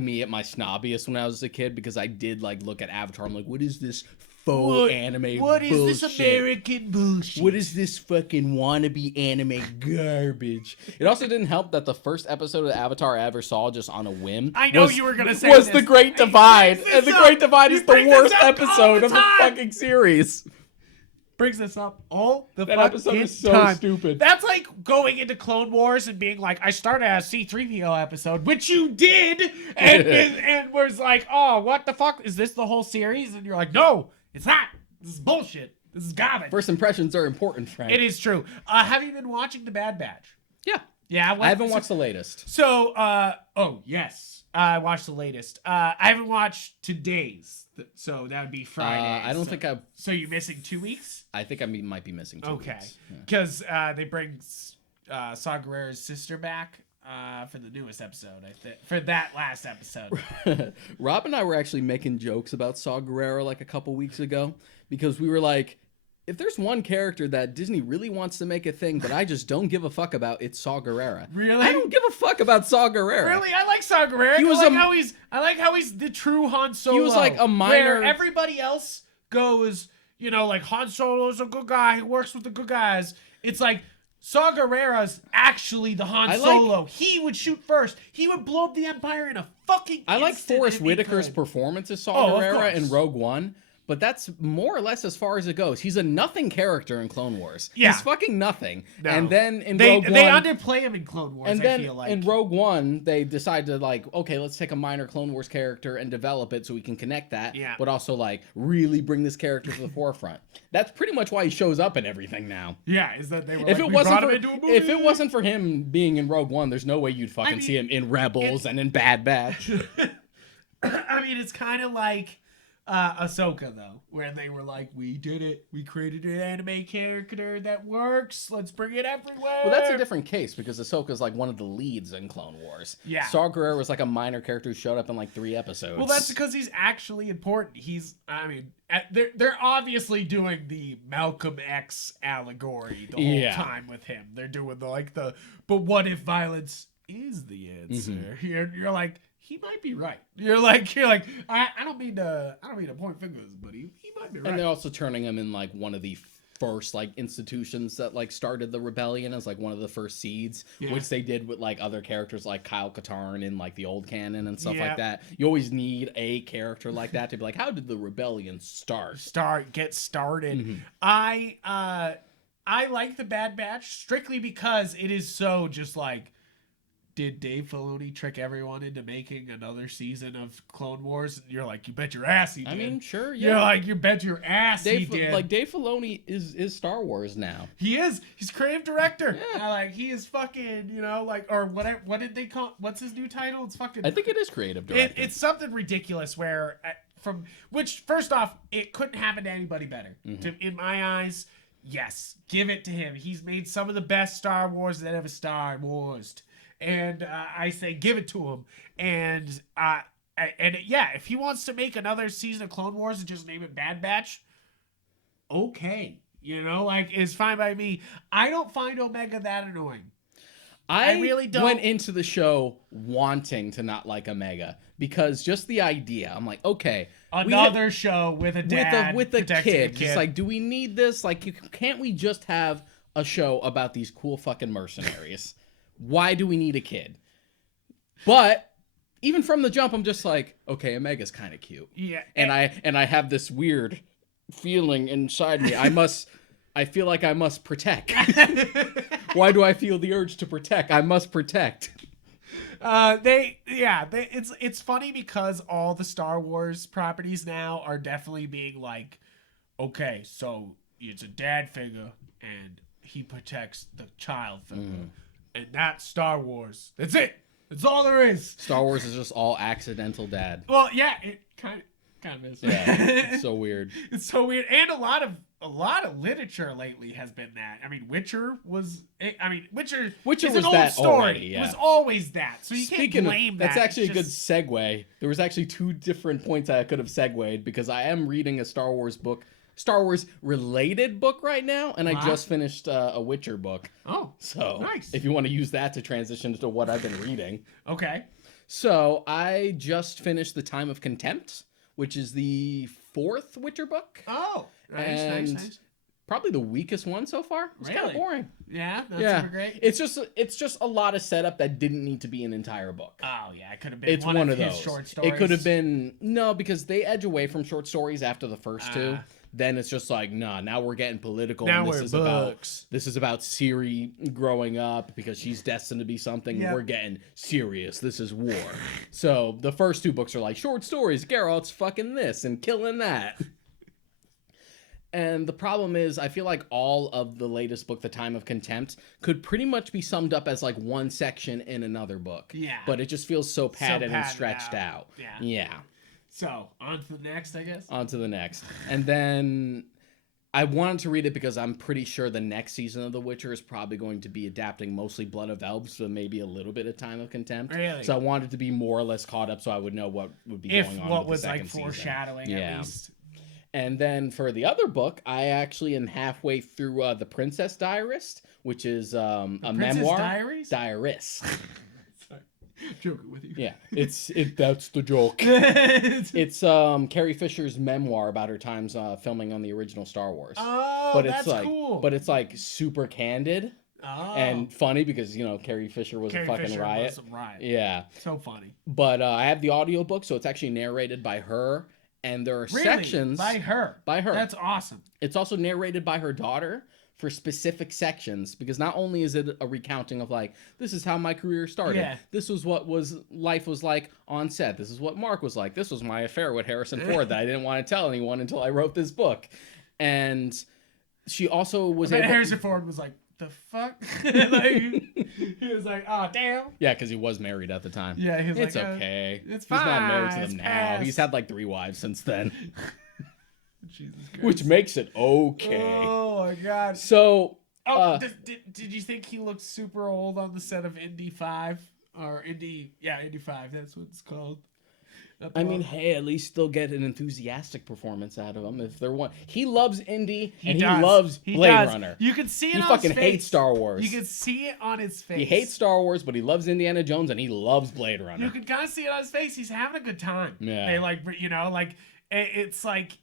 me at my snobbiest when I was a kid, because I did like look at Avatar. I'm like, what is this faux anime What is bullshit. this American bullshit? What is this fucking wannabe anime garbage? It also didn't help that the first episode of Avatar I ever saw just on a whim. I know you were gonna say was this. The Great Divide, and The Great Divide is the worst episode the of the fucking series. Brings this up all the That fucking episode is so time. stupid. That's like going into Clone Wars and being like, I started a C-3PO episode, which you did, and was like, oh, what the fuck? Is this the whole series? And you're like, no, it's not. This is bullshit. This is garbage. First impressions are important, Frank. It is true. Have you been watching The Bad Batch? Yeah. Yeah, I haven't watched the latest. So, oh, yes. I watched the latest. I haven't watched today's. So that would be Friday. I don't think I've... So you're missing 2 weeks? I think I might be missing 2 weeks. Okay. Because they bring Saw Gerrera's sister back for the newest episode, I think. For that last episode. Rob and I were actually making jokes about Saw Gerrera like a couple weeks ago. Because we were like, if there's one character that Disney really wants to make a thing, but I just don't give a fuck about, it's Saw Gerrera. Really? I don't give a fuck about Saw Gerrera. Really? I like Saw Gerrera. I like how he's the true Han Solo. He was like a minor... Where everybody else goes, you know, like Han Solo's a good guy, he works with the good guys. It's like Saw Gerrera's actually the Han Solo. He would shoot first. He would blow up the Empire in a fucking I like instant Forrest if he Whitaker's could. performance as Saw Oh, of Gerrera course. in Rogue One. But that's more or less as far as it goes. He's a nothing character in Clone Wars. Yeah. He's fucking nothing. No. And then in They Rogue One... they underplay him in Clone Wars, And I then feel like. in Rogue One, they decide to like, okay, let's take a minor Clone Wars character and develop it so we can connect that, Yeah. but also like really bring this character to the forefront. That's pretty much why he shows up in everything now. Yeah, is that they were If like, it we wasn't brought for him into a movie. if it wasn't for him being in Rogue One, there's no way you'd fucking see him in Rebels and in Bad Batch. I mean, it's kind of like Ahsoka, though, where they were like, we did it. We created an anime character that works. Let's bring it everywhere. Well, that's a different case because Ahsoka's like one of the leads in Clone Wars. Yeah. Saw Gerrera was like a minor character who showed up in like 3 episodes. Well, that's because he's actually important. I mean, they're obviously doing the Malcolm X allegory the whole time with him. They're doing but what if violence is the answer? Mm-hmm. You're like, he might be right. You're like, I don't mean to point fingers, but he might be right. And they're also turning him in like one of the first like institutions that like started the rebellion as like one of the first seeds, which they did with like other characters like Kyle Katarn in like the old canon and stuff like that. You always need a character like that to be like, how did the rebellion start? Get started. I like the Bad Batch strictly because it is so just like, did Dave Filoni trick everyone into making another season of Clone Wars? And you're like, you bet your ass he did. I mean, sure, yeah. You're like, you bet your ass he did. Like Dave Filoni is Star Wars now. He is. He's creative director. Yeah. He is fucking, or whatever. What did they call? What's his new title? It's fucking. I think it is creative director. It's something ridiculous where, which first off, it couldn't happen to anybody better. In my eyes, yes, give it to him. He's made some of the best Star Wars that ever Star Warsed. And I say, give it to him. And if he wants to make another season of Clone Wars and just name it Bad Batch, okay. It's fine by me. I don't find Omega that annoying. I really don't. Went into the show wanting to not like Omega because just the idea. I'm like, okay, another show with a dad with a kid. kid. It's like, do we need this? Like, can't we just have a show about these cool fucking mercenaries? Why do we need a kid? But even from the jump, I'm just like, okay, Omega's kind of cute. Yeah. And I have this weird feeling inside me. I feel like I must protect. Why do I feel the urge to protect? I must protect. It's funny because all the Star Wars properties now are definitely being like, okay, so it's a dad figure and he protects the child figure. And that's Star Wars. That's it. That's all there is. Star Wars is just all accidental dad. Well, yeah, it kind of is. Yeah, it's so weird. It's so weird, and a lot of literature lately has been that. I mean, Witcher is was an that old story. already, yeah. It was always that. So you can't blame that. That's actually a good segue. There was actually 2 different points I could have segued because I am reading a Star Wars related book right now, and I just finished a Witcher book. Oh, so nice. If you want to use that to transition to what I've been reading. Okay. So I just finished The Time of Contempt, which is the 4th Witcher book. Oh, And nice. Probably the weakest one so far. It's kind of Really? boring. Yeah, that's Yeah. super great. It's just a lot of setup that didn't need to be an entire book. Oh yeah, it could have been It's one of his those. short stories. It could have been no, because they edge away from short stories after the first two. Then it's just like, nah, now we're getting political. Now and we're books. This is about Ciri growing up because she's destined to be something. Yep. We're getting serious. This is war. So the first 2 books are like short stories. Geralt's fucking this and killing that. And the problem is, I feel like all of the latest book, The Time of Contempt, could pretty much be summed up as like one section in another book. Yeah. But it just feels so padded and padded stretched out. Yeah. Yeah. So on to the next, I guess. On to the next. And then I wanted to read it because I'm pretty sure the next season of The Witcher is probably going to be adapting mostly Blood of Elves, so maybe a little bit of Time of Contempt. Really? So I wanted to be more or less caught up so I would know what would be If going on. what with was the like second season. foreshadowing at least. And then for the other book, I actually am halfway through The Princess Diarist, which is a Princess memoir. Diaries? Diarist. Sorry. Joking with you. Yeah, that's the joke. It's Carrie Fisher's memoir about her times filming on the original Star Wars. Oh, but it's that's like, cool. But it's like super candid and funny because Carrie Fisher was a fucking riot. Was a riot. Yeah, So funny. but I have the audiobook, so it's actually narrated by her. And there are sections by her. By her. That's awesome. It's also narrated by her daughter for specific sections because not only is it a recounting of like, this is how my career started. Yeah. This was what life was like on set. This is what Mark was like. This was my affair with Harrison Ford that I didn't want to tell anyone until I wrote this book. And she also was able. Harrison Ford was like, the fuck? Like, he was like, oh damn. Yeah, because he was married at the time. Yeah, he was it's like, okay. It's He's not married fine, to it's them now. past. He's had like 3 wives since then, Jesus Christ. which makes it okay. Oh my god. So, Did you think he looked super old on the set of Indy 5? Or Indy 5, that's what it's called. I mean, hey, at least they'll get an enthusiastic performance out of him if they're one. He loves Indy and he loves Blade Runner. You can see it He on fucking his face. hates Star Wars. You can see it on his face. He hates Star Wars, but he loves Indiana Jones and he loves Blade Runner. You can kind of see it on his face. He's having a good time. Yeah. They like, it's like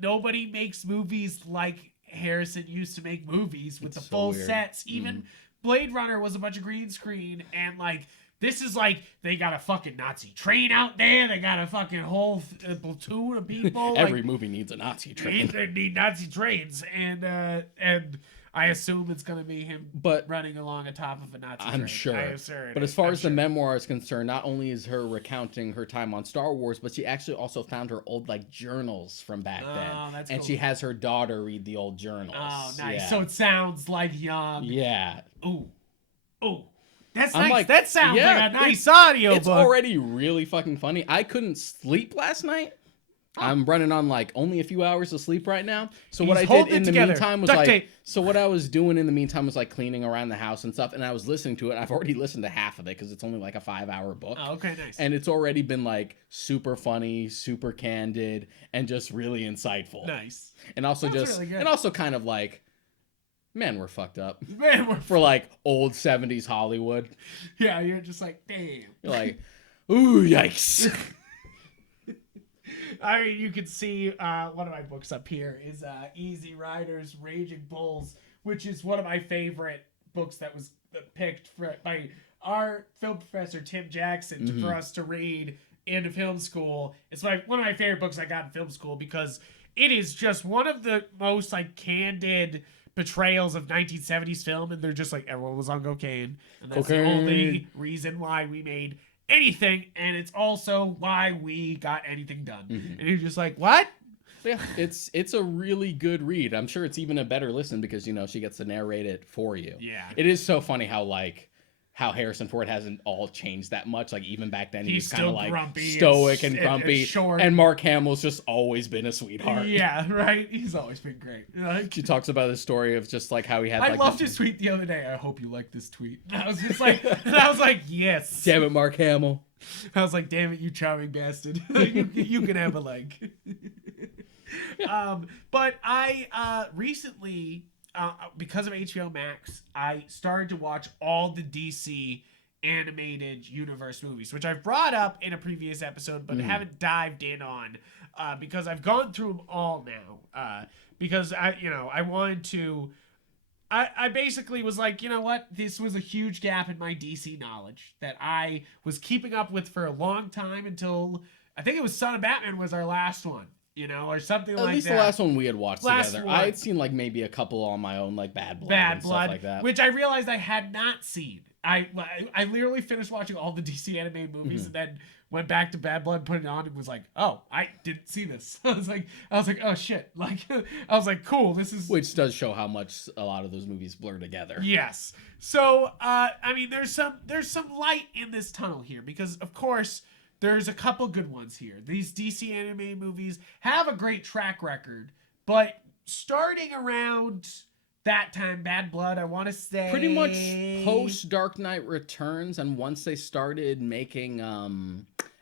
nobody makes movies like Harrison used to make movies with It's the so full weird. sets. Even Blade Runner was a bunch of green screen, and like this is like they got a fucking Nazi train out there. They got a fucking whole platoon of people. Every movie needs a Nazi train. They need Nazi trains, and I assume it's gonna be him running along atop of a Nazi train. I'm sure. I assume But as far as the memoir is concerned, not only is her recounting her time on Star Wars, but she actually also found her old like journals from back then. That's and cool. she has her daughter read the old journals. Oh, nice. Yeah. So it sounds like young. Yeah. Ooh. That's I'm nice. like, That sounds yeah, like a nice audio It's book. already really fucking funny. I couldn't sleep last night. I'm running on like only a few hours of sleep right now. So what I did in the meantime was what I was doing in the meantime was like cleaning around the house and stuff, and I was listening to it. I've already listened to half of it because it's only like a 5-hour book. Oh, okay, nice. And it's already been like super funny, super candid, and just really insightful. Nice. And also Sounds really good. and also kind of like, man, we're fucked up. Man, we're For like old 70s Hollywood. yeah, you're just like, damn. You're like, ooh, yikes. I mean, you can see one of my books up here is Easy Riders, Raging Bulls, which is one of my favorite books that was picked by our film professor, Tim Jackson, for us to read in film school. It's one of my favorite books I got in film school because it is just one of the most like candid portrayals of 1970s film, and they're just like everyone was on cocaine, and that's the only reason why we made anything, and it's also why we got anything done. And you're just like, what? Yeah, it's a really good read. I'm sure it's even a better listen because she gets to narrate it for you. Yeah. It is so funny how Harrison Ford hasn't all changed that much. Like even back then he was kind of like grumpy stoic and grumpy. and short. And Mark Hamill's just always been a sweetheart. Yeah, right. He's always been great. She talks about the story of just like how he had. I like, loved his tweet the other day. I hope you like this tweet. And I was just like, yes. Damn it, Mark Hamill. I was like, damn it, you charming bastard. you can have a like. But I recently, because of HBO Max, I started to watch all the DC animated universe movies, which I've brought up in a previous episode, but haven't dived in on because I've gone through them all now. Because I wanted to. I basically was like, you know what? This was a huge gap in my DC knowledge that I was keeping up with for a long time until I think it was Son of Batman was our last one, or something like that. At least the last one we had watched together. One. I had seen like maybe a couple on my own, like Bad Blood and stuff like that. Which I realized I had not seen. I literally finished watching all the DC animated movies and then went back to Bad Blood, put it on, and was like, oh, I didn't see this. I was like, oh shit. Like, I was like, cool, this is. Which does show how much a lot of those movies blur together. Yes. So, I mean, there's some light in this tunnel here because, of course, there's a couple good ones here. These DC animated movies have a great track record, but starting around that time, Bad Blood, I want to say pretty much post Dark Knight Returns, and once they started making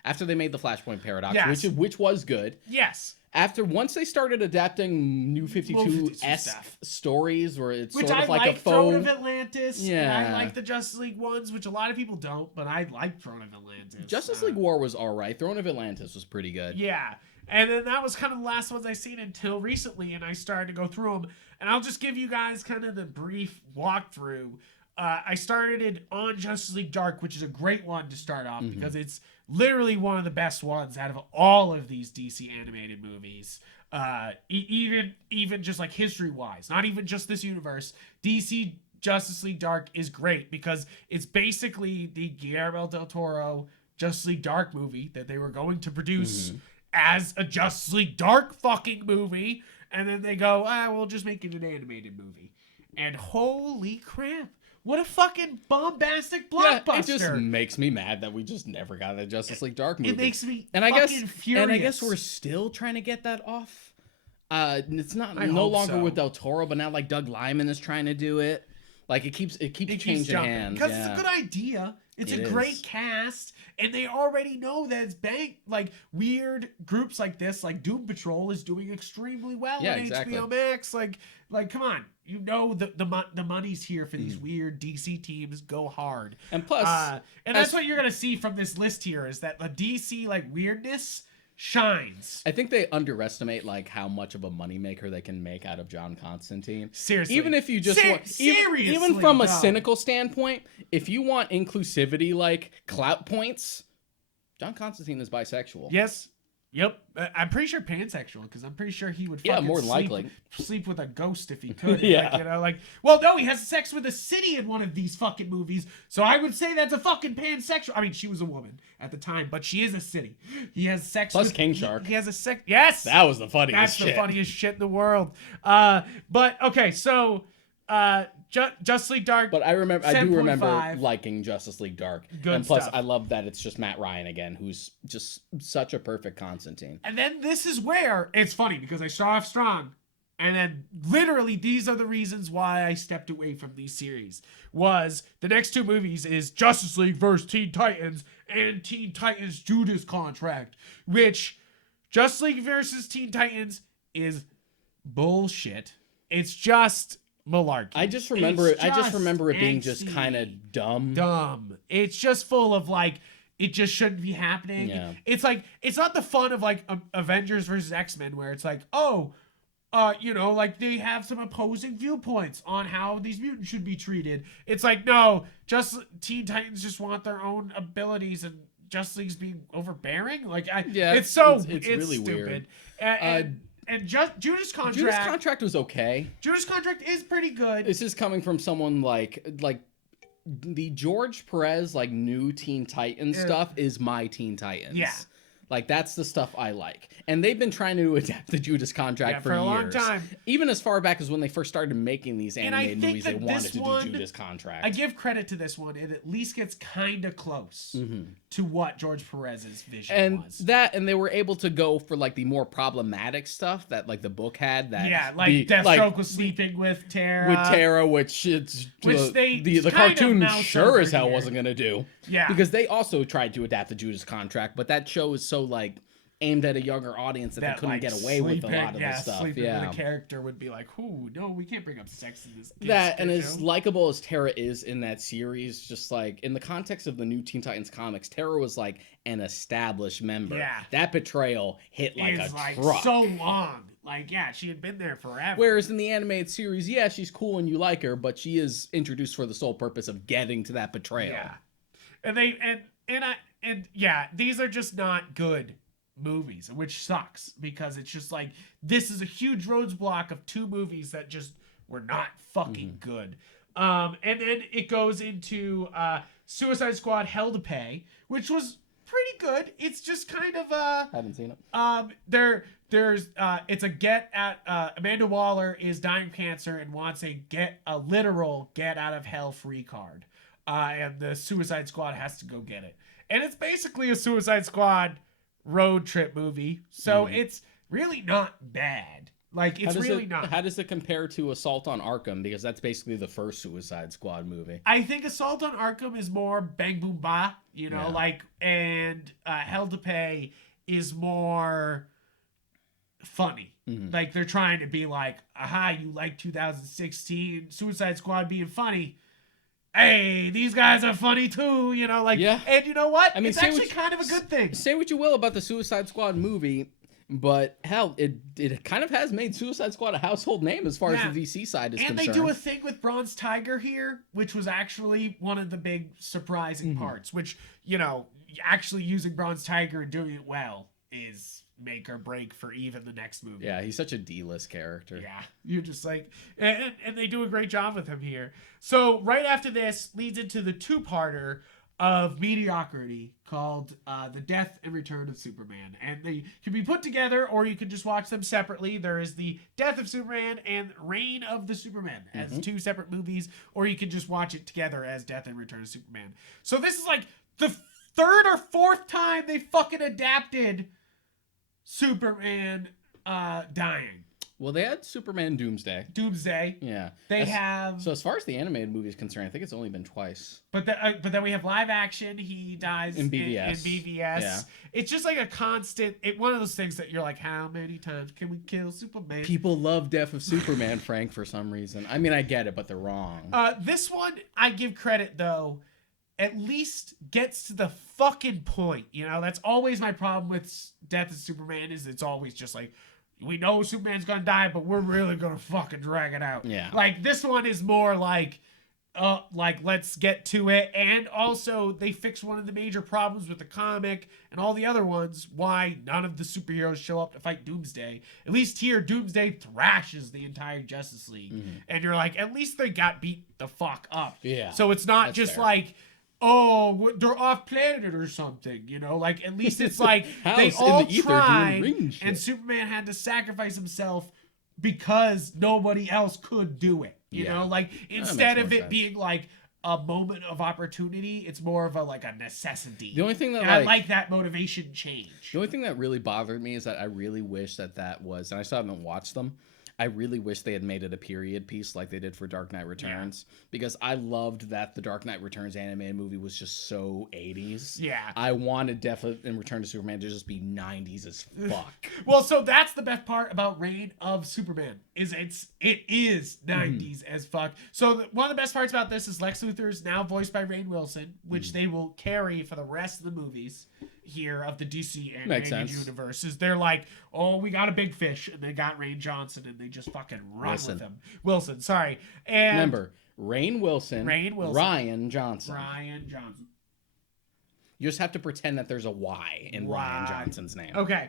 after they made the Flashpoint Paradox, yes. which was good. Yes. Once they started adapting New 52-esque stories, where it's which sort of I like a faux Throne of Atlantis. Yeah. And I like the Justice League ones, which a lot of people don't, but I like Throne of Atlantis. Justice League War was alright. Throne of Atlantis was pretty good. Yeah. And then that was kind of the last ones I seen until recently, and I started to go through them. And I'll just give you guys kind of the brief walkthrough. I started it on Justice League Dark, which is a great one to start off because it's literally one of the best ones out of all of these DC animated movies. Even just like history-wise, not even just this universe. DC Justice League Dark is great because it's basically the Guillermo del Toro Justice League Dark movie that they were going to produce as a Justice League Dark fucking movie. And then they go, we'll just make it an animated movie. And holy crap. What a fucking bombastic blockbuster. Yeah, it just makes me mad that we just never got a Justice League Dark movie. It makes me furious. And I guess we're still trying to get that off. It's no longer with Del Toro, but now like Doug Liman is trying to do it. Like it keeps changing hands. Because it's a good idea. It's a great cast, and they already know that it's like weird groups like this, like Doom Patrol, is doing extremely well on HBO Max. Like, come on, the money's here for these weird DC teams. Go hard, and plus, and that's what you're gonna see from this list here is that the DC like weirdness shines. I think they underestimate like how much of a moneymaker they can make out of John Constantine. Seriously, even if you just even from a cynical standpoint, if you want inclusivity like clout points, John Constantine is bisexual. Yes. Yep. I'm pretty sure pansexual because I'm pretty sure he would more than likely sleep with a ghost if he could. Yeah. Well, no, he has sex with a city in one of these fucking movies. So I would say that's a fucking pansexual. I mean, she was a woman at the time, but she is a city. He has sex plus with King Shark. He has a sex. Yes. That was the funniest shit. That's the funniest shit in the world. But okay, so Justice League Dark. But I do remember liking Justice League Dark. Good and plus, stuff. I love that it's just Matt Ryan again, who's just such a perfect Constantine. And then this is where it's funny because I start off strong, and then literally these are the reasons why I stepped away from these series. Was the next two movies is Justice League vs. Teen Titans and Teen Titans Judas Contract, which Justice League vs. Teen Titans is bullshit. It's just malarkey. I just remember it being just kind of dumb. It's just full of like it just shouldn't be happening. Yeah. It's like it's not the fun of like Avengers versus X-Men where it's like, like they have some opposing viewpoints on how these mutants should be treated. It's like, no, just Teen Titans just want their own abilities and Justice League's being overbearing. Like it's really stupid. Weird. And Judas Contract. Judas Contract was okay. Judas Contract is pretty good. This is coming from someone like the George Perez like new Teen Titans stuff is my Teen Titans. Yeah. Like that's the stuff I like. And they've been trying to adapt the Judas Contract for a years. long time. Even as far back as when they first started making these animated movies, they wanted to do Judas Contract. I give credit to this one. It at least gets kind of close to what George Perez's vision was. And they were able to go for like the more problematic stuff that like the book had. Deathstroke was sleeping with Tara. Which the kind cartoon of sure as hell here. wasn't going to do. Yeah. Because they also tried to adapt the Judas Contract, but that show is so like aimed at a younger audience that they couldn't get away with a lot of the stuff. Sleeping with a character would be like, "Ooh, no, we can't bring up sex in this." That, and as likable as Terra is in that series, just like in the context of the new Teen Titans comics, Terra was like an established member. Yeah. That betrayal hit like a truck. So long. Like, yeah, she had been there forever. Whereas in the animated series, yeah, she's cool and you like her, but she is introduced for the sole purpose of getting to that betrayal. Yeah. And these are just not good movies, which sucks because it's just like this is a huge roadblock of 2 movies that just were not fucking good. And then it goes into Suicide Squad Hell to Pay, which was pretty good. It's just kind of haven't seen it. It's a get at Amanda Waller is dying of cancer and wants a literal get out of hell free card. And the Suicide Squad has to go get it. And it's basically a Suicide Squad road trip movie. So it's really not bad. Like, it's really not. How does it compare to Assault on Arkham? Because that's basically the first Suicide Squad movie. I think Assault on Arkham is more bang boom ba, and Hell to Pay is more funny. Like, they're trying to be like, aha, you like 2016 Suicide Squad being funny. Hey, these guys are funny too, and you know what? I mean, it's actually kind of a good thing. Say what you will about the Suicide Squad movie, but hell, it kind of has made Suicide Squad a household name as far as the DC side is concerned. And they do a thing with Bronze Tiger here, which was actually one of the big surprising parts, which, actually using Bronze Tiger and doing it well is make or break for even the next movie. Yeah, he's such a D-list character. Yeah, you're just like, and they do a great job with him here. So right after this leads into the 2-parter of mediocrity called The Death and Return of Superman. And they can be put together or you can just watch them separately. There is The Death of Superman and Reign of the Superman as 2 separate movies, or you can just watch it together as Death and Return of Superman. So this is like the 3rd or 4th time they fucking adapted Superman dying. Well, they had Superman Doomsday. Yeah. They have... So as far as the animated movie is concerned, I think it's only been twice. But then we have live action. He dies in BVS. Yeah. It's just like a constant... one of those things that you're like, how many times can we kill Superman? People love Death of Superman, Frank, for some reason. I mean, I get it, but they're wrong. This one, I give credit, though, at least gets to the fucking point. That's always my problem with Death of Superman is it's always just like, we know Superman's gonna die, but we're really gonna fucking drag it out. Yeah. Like, this one is more like let's get to it. And also, they fix one of the major problems with the comic and all the other ones, why none of the superheroes show up to fight Doomsday. At least here, Doomsday thrashes the entire Justice League. And you're like, at least they got beat the fuck up. Yeah. So it's not just fair. Like, oh, they're off planet or something, Like, at least it's like they all tried, and Superman had to sacrifice himself because nobody else could do it. You know, like instead of it being like a moment of opportunity, it's more of a necessity. The only thing that I like that motivation change. The only thing that really bothered me is that I really wish that was, and I still haven't watched them. I really wish they had made it a period piece like they did for Dark Knight Returns, because I loved that the Dark Knight Returns animated movie was just so 80s. Yeah. I wanted Death and Return to Superman to just be 90s as fuck. Well, so that's the best part about Reign of Superman is it is 90s as fuck. So one of the best parts about this is Lex Luthor is now voiced by Rainn Wilson, which they will carry for the rest of the movies here of the DC animated universe. Is they're like, oh, we got a big fish, and they got Rainn Johnson, and they just fucking run with him. Wilson, sorry. And remember, Rainn Wilson, Rian Johnson. You just have to pretend that there's a Y in Rian Johnson's name. Okay.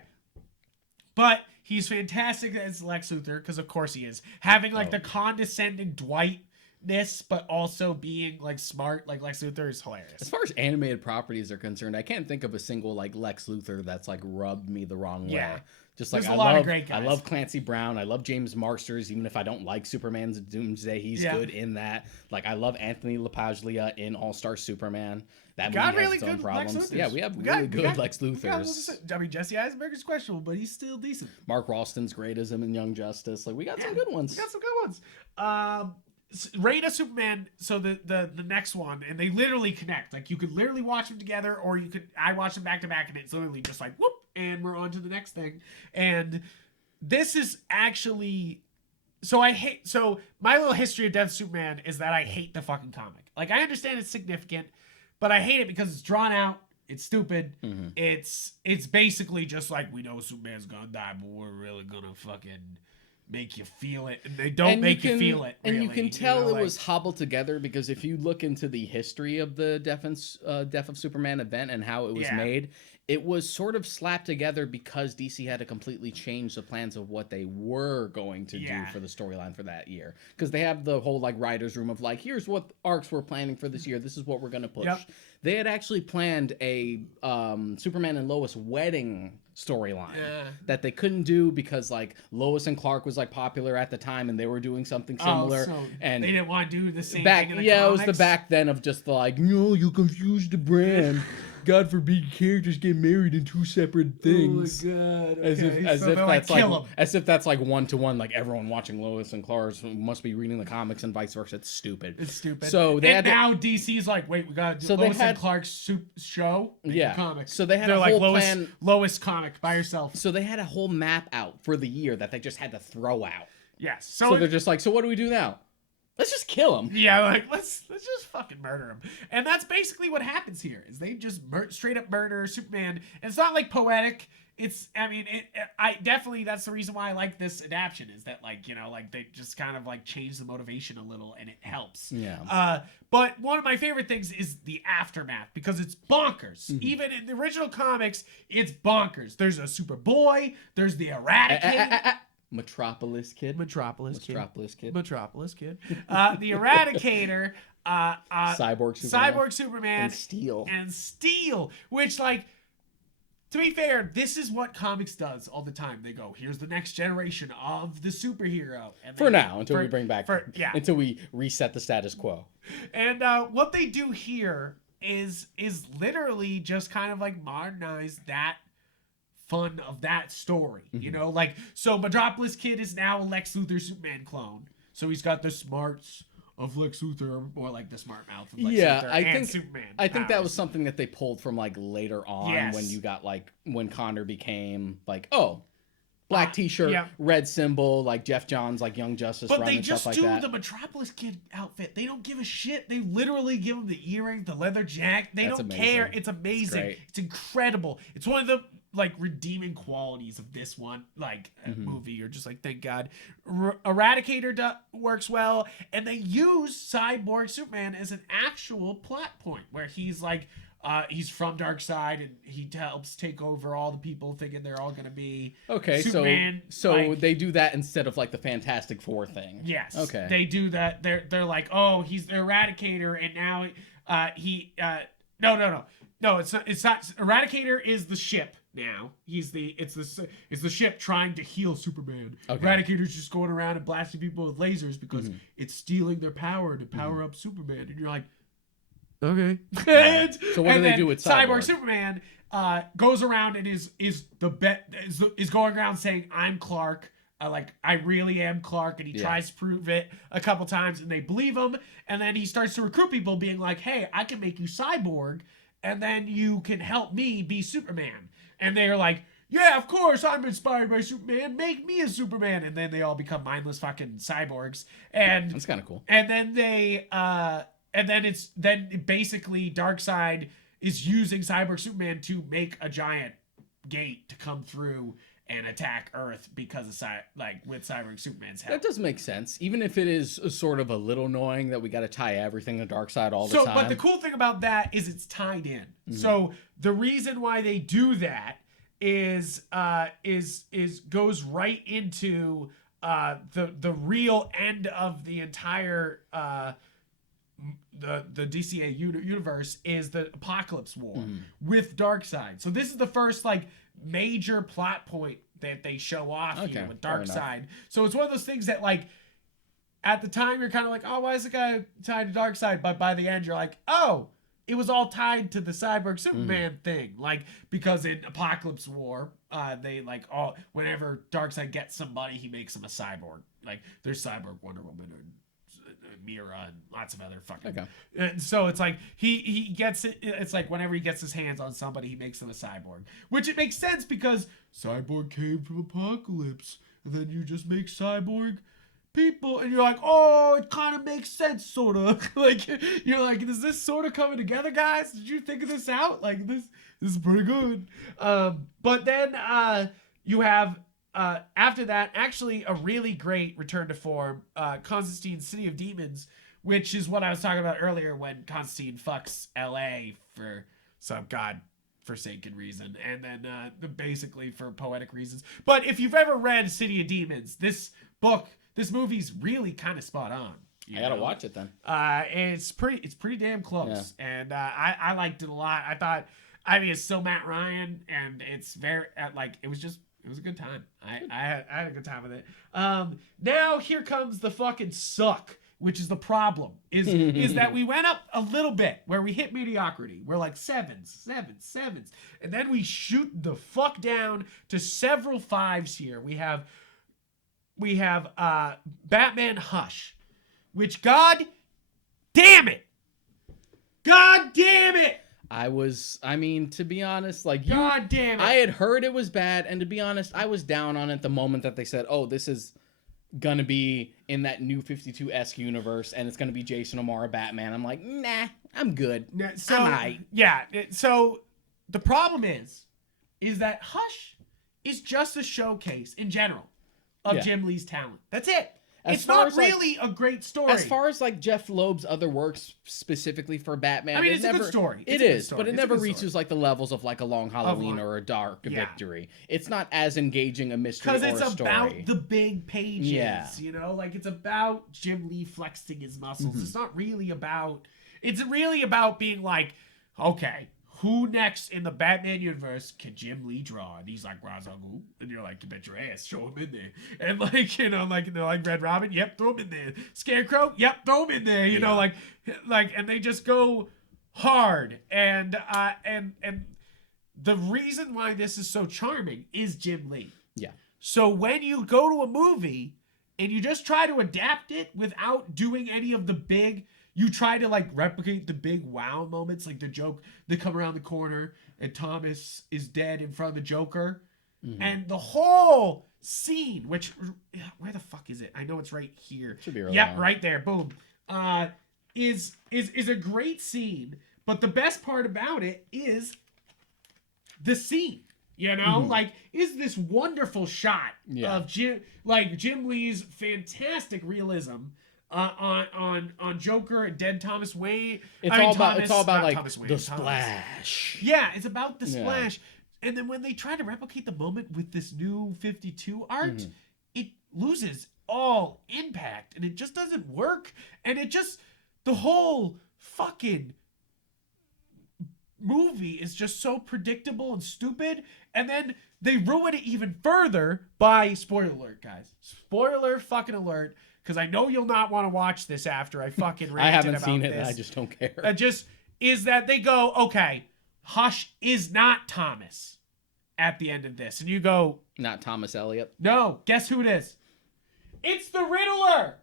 But he's fantastic as Lex Luthor, because of course he is. Having the condescending Dwight-ness, but also being smart like Lex Luthor is hilarious. As far as animated properties are concerned, I can't think of a single Lex Luthor that's rubbed me the wrong way. Just there's a lot of great guys. I love Clancy Brown. I love James Marsters, even if I don't like Superman's Doomsday, he's good in that. I love Anthony LaPaglia in All-Star Superman. That movie has its own problems. Yeah, we have really good Lex Luthors. I mean, Jesse Eisenberg is questionable, but he's still decent. Mark Ralston's great as him in Young Justice. We got some good ones. Reign of Superman, so the next one, and they literally connect. You could literally watch them together, or I watch them back to back, and it's literally just whoop, and we're on to the next thing. And this is actually. So my little history of Death of Superman is that I hate the fucking comic. Like, I understand it's significant, but I hate it because it's drawn out. It's stupid. Mm-hmm. It's basically just like, we know Superman's gonna die, but we're really gonna fucking make you feel it, and they don't make you feel it. Really, and you can tell like, it was hobbled together because if you look into the history of the Death of Superman event and how it was made, it was sort of slapped together because DC had to completely change the plans of what they were going to do for the storyline for that year. Because they have the whole like writer's room of like, here's what arcs we're planning for this year. This is what we're going to push. Yep. They had actually planned a Superman and Lois wedding storyline that they couldn't do because like Lois and Clark was like popular at the time and they were doing something similar. So and they didn't want to do the same thing in the comics. It was the back then of just like, no, you confused the brand. God forbid characters get married in two separate things. Oh my god! Okay. As if that's like one to one. Like everyone watching Lois and Clark must be reading the comics and vice versa. It's stupid. It's stupid. So now DC's like, wait, we got to do Lois and Clark's show. Comics. So they had a whole plan. Lois comic by herself. So they had a whole map out for the year that they just had to throw out. Yes. So they're just like, so what do we do now? Let's just kill him. Yeah, like let's just fucking murder him. And that's basically what happens here. Is they just straight up murder Superman. And it's not like poetic. I definitely, that's the reason why I like this adaptation, is that like, you know, like they just kind of like change the motivation a little and it helps. Yeah. But one of my favorite things is the aftermath because it's bonkers. Mm-hmm. Even in the original comics, it's bonkers. There's a Superboy. There's the Eradicator. Metropolis Kid. The Eradicator. Cyborg Superman. And Steel. Which, like, to be fair, this is what comics does all the time. They go, here's the next generation of the superhero. And for now, until we bring back... Yeah. Until we reset the status quo. And what they do here is literally just kind of, like, modernize that fun of that story, you know, like, so Metropolis Kid is now a Lex Luthor Superman clone, so he's got the smarts of Lex Luthor, or like the smart mouth of Lex Luthor and Superman. I think that was something that they pulled from like later on when you got like when Connor became like, oh, black t-shirt, red symbol, like Jeff Johns, like Young Justice but run they and just stuff do like that. The Metropolis Kid outfit. They don't give a shit. They literally give him the earrings, the leather jacket. They don't care. It's amazing. It's incredible. It's one of the like redeeming qualities of this one like movie. You're just like, thank God. Eradicator works well, and they use Cyborg Superman as an actual plot point where he's like he's from Darkseid and he helps take over all the people thinking they're all gonna be Superman. So like, they do that instead of like the Fantastic Four thing. Yes. Okay. They do that. They're like, oh, he's the Eradicator, and now no, it's not. Eradicator is the ship. Now it's the ship trying to heal Superman. Okay. Eradicator's just going around and blasting people with lasers because it's stealing their power to power up Superman, and you're like, okay. So what do they do with Cyborg? Superman goes around and is going around saying, I'm Clark. Like, I really am Clark, and he tries to prove it a couple times, and they believe him, and then he starts to recruit people, being like, hey, I can make you Cyborg, and then you can help me be Superman. And they're like, yeah, of course, I'm inspired by Superman. Make me a Superman. And then they all become mindless fucking cyborgs. And that's kind of cool. And then basically Darkseid is using Cyborg Superman to make a giant gate to come through and attack Earth because of with Cyborg Superman's help. That does make sense, even if it is sort of a little annoying that we got to tie everything to Darkseid all the time. But the cool thing about that is it's tied in. Mm-hmm. So the reason why they do that is goes right into the real end of the entire the DCA universe is the Apocalypse War with Darkseid. So this is the first like major plot point that they show off here with Darkseid. So it's one of those things that like at the time you're kind of like, oh, why is the guy tied to Darkseid? But by the end you're like, oh, it was all tied to the Cyborg Superman thing. Like, because in Apocalypse War, they like whenever Darkseid gets somebody, he makes them a cyborg. Like there's Cyborg Wonder Woman Mira, and lots of other fucking. Okay. And so it's like he gets it. It's like whenever he gets his hands on somebody, he makes them a cyborg, which it makes sense because cyborg came from Apocalypse, and then you just make cyborg people, and you're like, oh, it kind of makes sense, sort of. Like you're like, is this sort of coming together, guys? Did you think of this out? Like this is pretty good. But then you have. After that, actually a really great return to form, Constantine's City of Demons, which is what I was talking about earlier when Constantine fucks L.A. for some god-forsaken reason, and then basically for poetic reasons. But if you've ever read City of Demons, this movie's really kind of spot on. I gotta watch it then. It's pretty damn close, and I liked it a lot. I mean, it's still Matt Ryan, and it's very it was a good time. I had a good time with it. Now here comes the fucking suck, which is the problem. Is that we went up a little bit where we hit mediocrity. We're like sevens. And then we shoot the fuck down to several fives here. We have Batman Hush, which God damn it. I mean, to be honest, like, God damn it. I had heard it was bad, and to be honest, I was down on it the moment that they said, oh, this is gonna be in that New 52-esque universe, and it's gonna be Jason O'Mara Batman. I'm like, nah, I'm good. So, I'm aight. Yeah, so the problem is that Hush is just a showcase, in general, of Jim Lee's talent. That's it. It's not really a great story. As far as like Jeff Loeb's other works specifically for Batman, I mean, it's a good story. It is, but it never reaches like the levels of like a Long Halloween or a Dark Victory. It's not as engaging a mystery or a story. Because it's about the big pages, you know? Like, it's about Jim Lee flexing his muscles. It's not really about... It's really about being like, okay, who next in the Batman universe can Jim Lee draw? And he's like, Ra's al Ghul. And you're like, you bet your ass, show him in there. And like, you know, like, they're like Red Robin, yep, throw him in there. Scarecrow, yep, throw him in there. You know, like, and they just go hard. And the reason why this is so charming is Jim Lee. Yeah. So when you go to a movie and you just try to adapt it without doing any of the big... You try to like replicate the big wow moments, like the joke, they come around the corner and Thomas is dead in front of the Joker. And the whole scene, which, where the fuck is it? I know it's right here. Should be early Yep, on. right there. Boom. Is a great scene, but the best part about it is the scene. You know, like, is this wonderful shot of Jim Lee's fantastic realism on Joker and dead Thomas Wayne. It's all about like the splash. Yeah, it's about the splash. And then when they try to replicate the moment with this new 52 art, it loses all impact and it just doesn't work. And it just, the whole fucking movie is just so predictable and stupid. And then they ruin it even further by, spoiler alert, guys. Spoiler fucking alert. Because I know you'll not want to watch this after I fucking ranted about this. I haven't seen it, and I just don't care. Just is that they go, okay, Hush is not Thomas at the end of this. And you go... Not Thomas Elliott? No, guess who it is? It's the Riddler!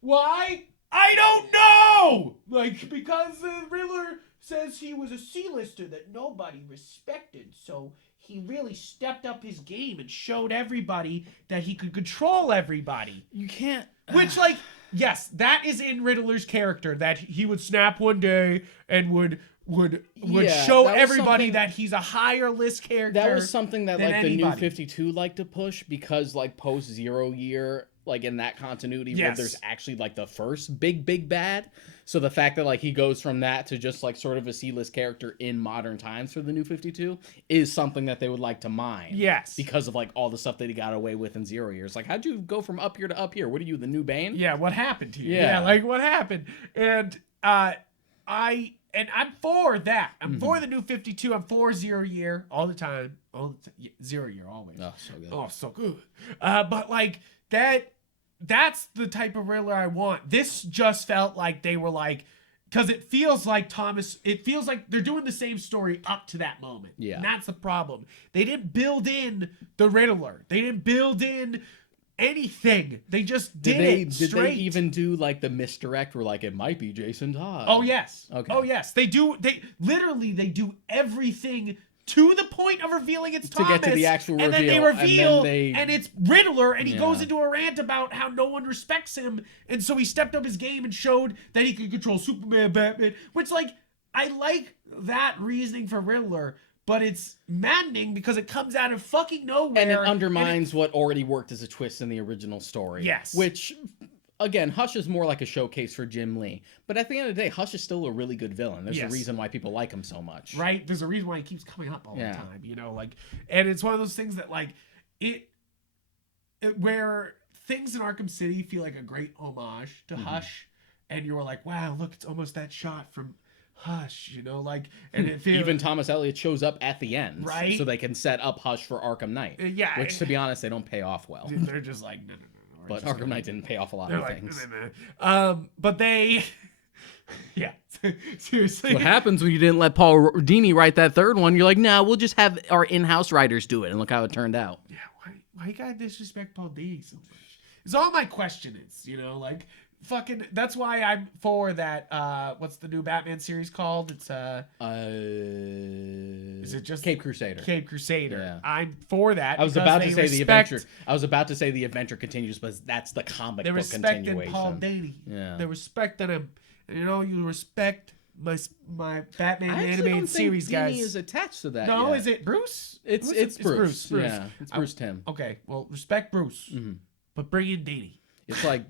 Why? I don't know! Like, because the Riddler says he was a C-lister that nobody respected, so... He really stepped up his game and showed everybody that he could control everybody. You can't... Which, like, yes, that is in Riddler's character, that he would snap one day and would show everybody that he's a higher list character. That was something that, like, anybody. the New 52 liked to push because, like, post-Zero Year, like, in that continuity where there's actually, like, the first big bad. So the fact that, like, he goes from that to just, like, sort of a C-list character in modern times for the New 52 is something that they would like to mine. Yes. Because of, like, all the stuff that he got away with in 0 years. Like, how'd you go from up here to up here? What are you, the new Bane? Yeah, what happened to you? Yeah, like, what happened? And I'm for that. I'm for the New 52. I'm for 0 Year all the time. 0 Year always. Oh, so good. Oh, so good. But, like, that's the type of Riddler I want. This just felt like they were like, because it feels like they're doing the same story up to that moment. Yeah. And that's the problem. They didn't build in the Riddler. They didn't build in anything. They just did it Did straight. they even do like the misdirect where like it might be Jason Todd? Oh yes. Okay. Oh yes. They do. They do everything to the point of revealing it's To Thomas. get to the actual and then they reveal, reveal, and then it's Riddler, and he Yeah. goes into a rant about how no one respects him, and so he stepped up his game and showed that he could control Superman, Batman. Which, like, I like that reasoning for Riddler. But it's maddening because it comes out of fucking nowhere. And it undermines what already worked as a twist in the original story. Yes. Which, again, Hush is more like a showcase for Jim Lee. But at the end of the day, Hush is still a really good villain. There's a reason why people like him so much. Right? There's a reason why he keeps coming up all the time, you know? Like, and it's one of those things that, like, it where things in Arkham City feel like a great homage to Hush. And you were like, wow, look, it's almost that shot from Hush, you know, like, and it feels Even Thomas Elliott shows up at the end, right? So they can set up Hush for Arkham Knight. Yeah, which to be honest, they don't pay off well. They're just like, no. But Arkham Knight didn't pay off a lot of things. But they, yeah, seriously. What happens when you didn't let Paul Dini write that third one? You're like, nah, we'll just have our in-house writers do it, and look how it turned out. Yeah, why you gotta disrespect Paul Dini so much? It's all my question is, you know, like. Fucking, that's why I'm for that. What's the new Batman series called? It's is it just Cape Crusader? Cape Crusader. Yeah. I'm for that. I was about to say the adventure. I was about to say the adventure continues, but that's the comic book continuation. They respected continuation. Paul Dini. Yeah. They respected him. And, you know, you respect my Batman I actually animated don't series think guys. Dini is attached to that. No, yet. is it Bruce? It's Bruce. Bruce. Yeah, it's Bruce Tim. Okay, well, respect Bruce, but bring in Dini.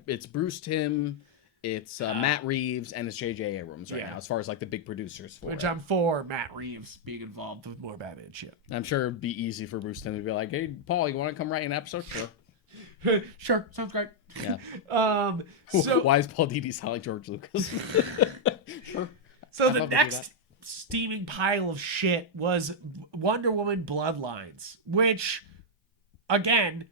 It's Bruce Tim, it's Matt Reeves, and it's J.J. Abrams right now, as far as like the big producers for Which it. I'm for Matt Reeves being involved with more Batman shit. I'm sure it'd be easy for Bruce Tim to be like, "Hey, Paul, you want to come write an episode?" Sure. Sure, sounds great. Yeah. So Why is Paul Dini sound like George Lucas? Sure. So I'd the love to do next steaming pile of shit was Wonder Woman Bloodlines, which, again,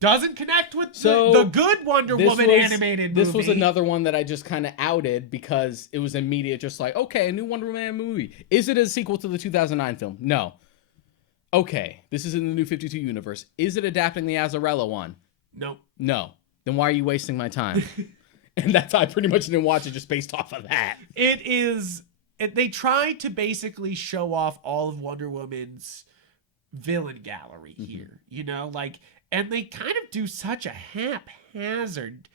doesn't connect with the good Wonder Woman animated movie. This was another one that I just kind of outed because it was immediate, just like, okay, a new Wonder Woman movie. Is it a sequel to the 2009 film? No. Okay, this is in the New 52 universe. Is it adapting the Azarella one? Nope. No. Then why are you wasting my time? And I pretty much didn't watch it just based off of that. They tried to basically show off all of Wonder Woman's villain gallery here, you know, like, and they kind of do such a haphazard,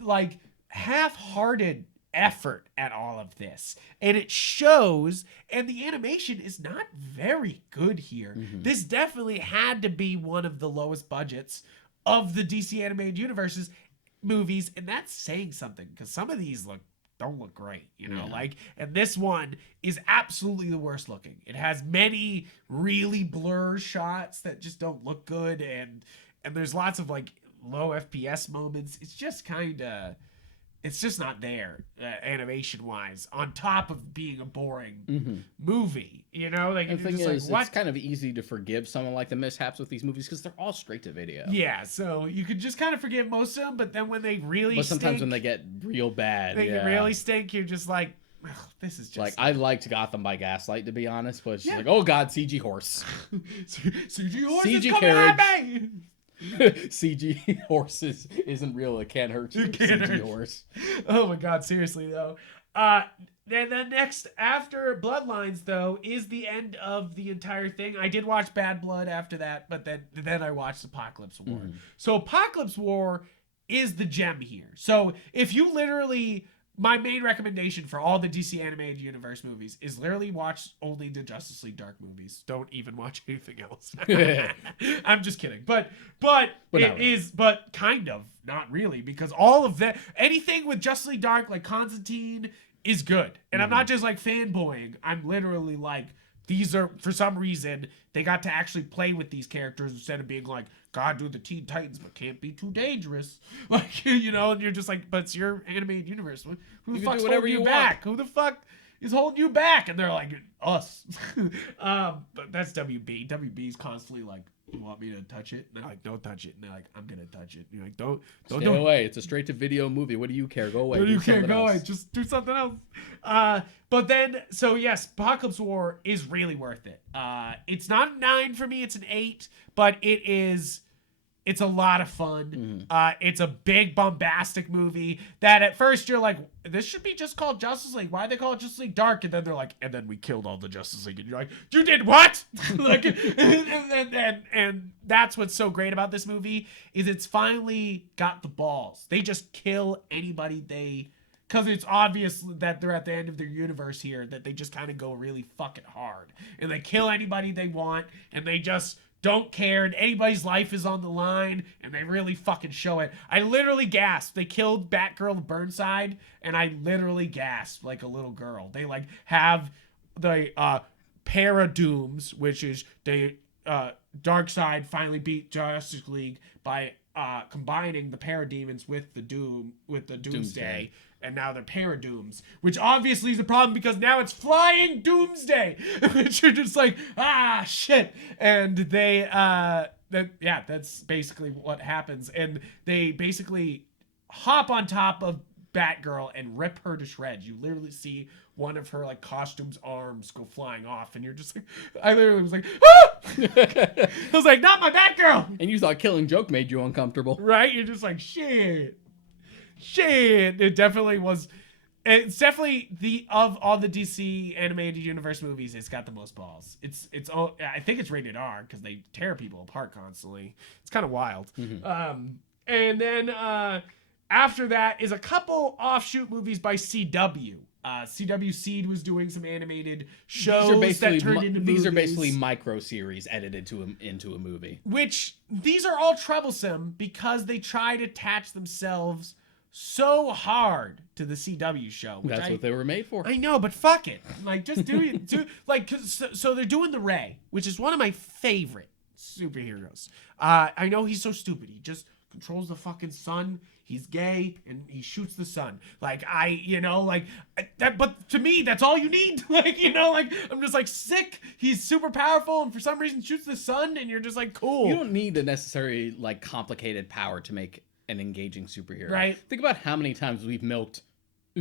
like, half-hearted effort at all of this, and it shows. And the animation is not very good here. This definitely had to be one of the lowest budgets of the DC animated universe's movies, and that's saying something because some of these don't look great, you know, like, and this one is absolutely the worst looking. It has many really blur shots that just don't look good, and there's lots of like low FPS moments. It's just it's just not there animation wise, on top of being a boring movie, you know, like, And the thing just is, like, what? it's kind of easy to forgive someone like the mishaps with these movies because they're all straight to video. Yeah, so you could just kind of forgive most of them, but then when they really But sometimes stink, when they get real bad, really stink, you're just like, ugh, this is just like, I liked Gotham by Gaslight, to be honest, but it's just like, oh god, CG horse. CG horse CG is coming at me. CG horses isn't real. It can't hurt you. It can't CG hurt you. horse. Oh my god, seriously though. Then next after Bloodlines though is the end of the entire thing. I did watch Bad Blood after that, but then I watched Apocalypse War. So Apocalypse War is the gem here. So if you literally, my main recommendation for all the DC animated universe movies is literally watch only the Justice League Dark movies. Don't even watch anything else. I'm just kidding. But kind of, not really, because all of that, anything with Justice League Dark, like Constantine, is good. And I'm not just like fanboying. I'm literally like, these are, for some reason, they got to actually play with these characters instead of being like, God, do the Teen Titans, but can't be too dangerous. Like, you know, and you're just like, but it's your animated universe. Who the fuck's holding you back? Who the fuck is holding you back? And they're like, us. But that's WB. WB's constantly like, you want me to touch it? And they're like, don't touch it. And they're like, I'm gonna touch it. And you're like, don't Stay away. It's a straight to video movie. What do you care? Go away. What do you care? Go away. Just do something else. But then, so yes, Apocalypse War is really worth it. It's not a 9 for me. It's an 8, but it's It's a lot of fun. It's a big bombastic movie that at first you're like, this should be just called Justice League. Why they call it Justice League Dark? And then they're like, and then we killed all the Justice League. And you're like, you did what? Like, and that's what's so great about this movie is it's finally got the balls. They just kill anybody because it's obvious that they're at the end of their universe here, that they just kind of go really fucking hard. And they kill anybody they want, and they just don't care, and anybody's life is on the line, and they really fucking show it. I literally gasped. They killed Batgirl Burnside, and I literally gasped like a little girl. They like have the Paradooms, which is the Darkseid finally beat Justice League by combining the Parademons with the Doomsday. And now they're Paradooms, which obviously is a problem because now it's flying Doomsday, which you're just like, shit. And they, that's basically what happens. And they basically hop on top of Batgirl and rip her to shreds. You literally see one of her like costume's arms go flying off, and you're just like, I literally was like, ah! I was like, not my Batgirl. And you thought Killing Joke made you uncomfortable, right? You're just like, shit. It definitely was. It's definitely of all the DC animated universe movies, it's got the most balls. I think it's rated R because they tear people apart constantly. It's kind of wild. And then after that is a couple offshoot movies by CW. CW Seed was doing some animated shows that turned into movies. These are basically micro series edited into a movie. Which these are all troublesome because they try to attach themselves so hard to the CW show. That's what they were made for. I know, but fuck it. Like, just do like, so they're doing the Ray, which is one of my favorite superheroes. I know he's so stupid. He just controls the fucking sun. He's gay and he shoots the sun. Like, that, but to me, that's all you need. Like, I'm just like sick. He's super powerful and for some reason shoots the sun and you're just like, cool. You don't need a necessary, like, complicated power to make an engaging superhero. Right. Think about how many times we've milked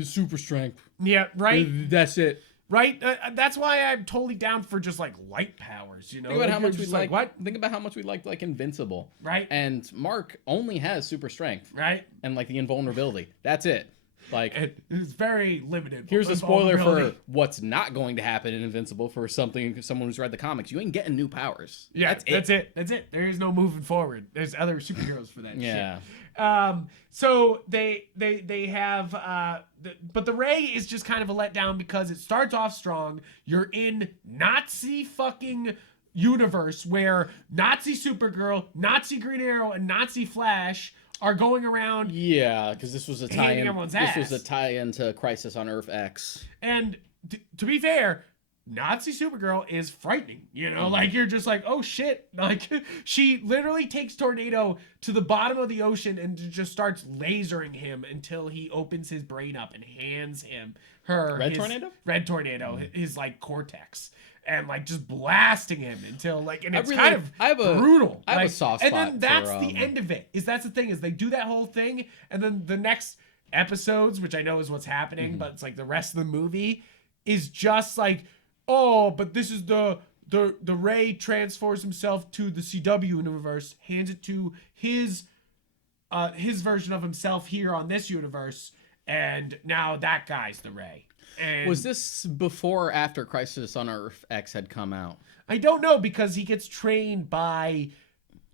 super strength. Yeah, right. That's it. Right? That's why I'm totally down for just like light powers, Think about how much we like what? Think about how much we liked like Invincible. Right. And Mark only has super strength. Right. And like the invulnerability. That's it. Like it's very limited. Here's a spoiler for what's not going to happen in Invincible for someone who's read the comics. You ain't getting new powers. Yeah, that's it. There is no moving forward. There's other superheroes for that shit. So they have but the Ray is just kind of a letdown because it starts off strong. You're in Nazi fucking universe where Nazi Supergirl, Nazi Green Arrow, and Nazi Flash are going around. Yeah, because this was a tie-in. This was a tie-in to Crisis on Earth X. And to be fair, Nazi Supergirl is frightening, like you're just like, oh shit. Like she literally takes Tornado to the bottom of the ocean and just starts lasering him until he opens his brain up and hands him Red Tornado, his like cortex. And like just blasting him until like, and it's kind of brutal. I have a soft spot. And then that's the end of it. That's the thing is they do that whole thing, and then the next episodes, which I know is what's happening, but it's like the rest of the movie is just like, oh, but this is the Ray transforms himself to the CW universe, hands it to his version of himself here on this universe, and now that guy's the Ray. And was this before or after Crisis on Earth X had come out? I don't know because he gets trained by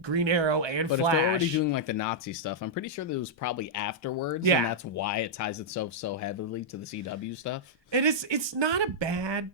Green Arrow and Flash. But if they're already doing like the Nazi stuff, I'm pretty sure that it was probably afterwards. Yeah. And that's why it ties itself so heavily to the CW stuff. And it's not a bad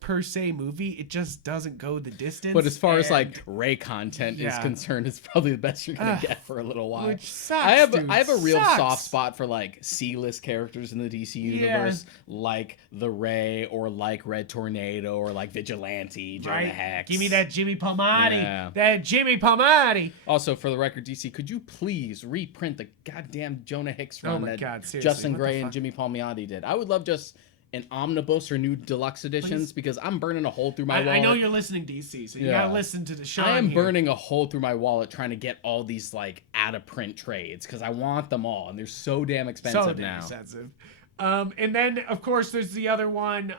per se movie, it just doesn't go the distance. But as far as like Ray content is concerned, it's probably the best you're gonna get for a little while. Which sucks. I have a real soft spot for like C-list characters in the DC universe, like the Ray or like Red Tornado or like Vigilante, Jonah Hex. Give me that Jimmy Palmiotti. Yeah. That Jimmy Palmiotti. Also, for the record, DC, could you please reprint the goddamn Jonah Hex run that seriously, Justin Gray and Jimmy Palmiotti did? I would love just an omnibus or new deluxe editions because I'm burning a hole through my wallet. I know you're listening, DC, so you gotta listen to the show. I am burning a hole through my wallet trying to get all these like out of print trades because I want them all, and they're so damn expensive now. Expensive. And then of course there's the other one.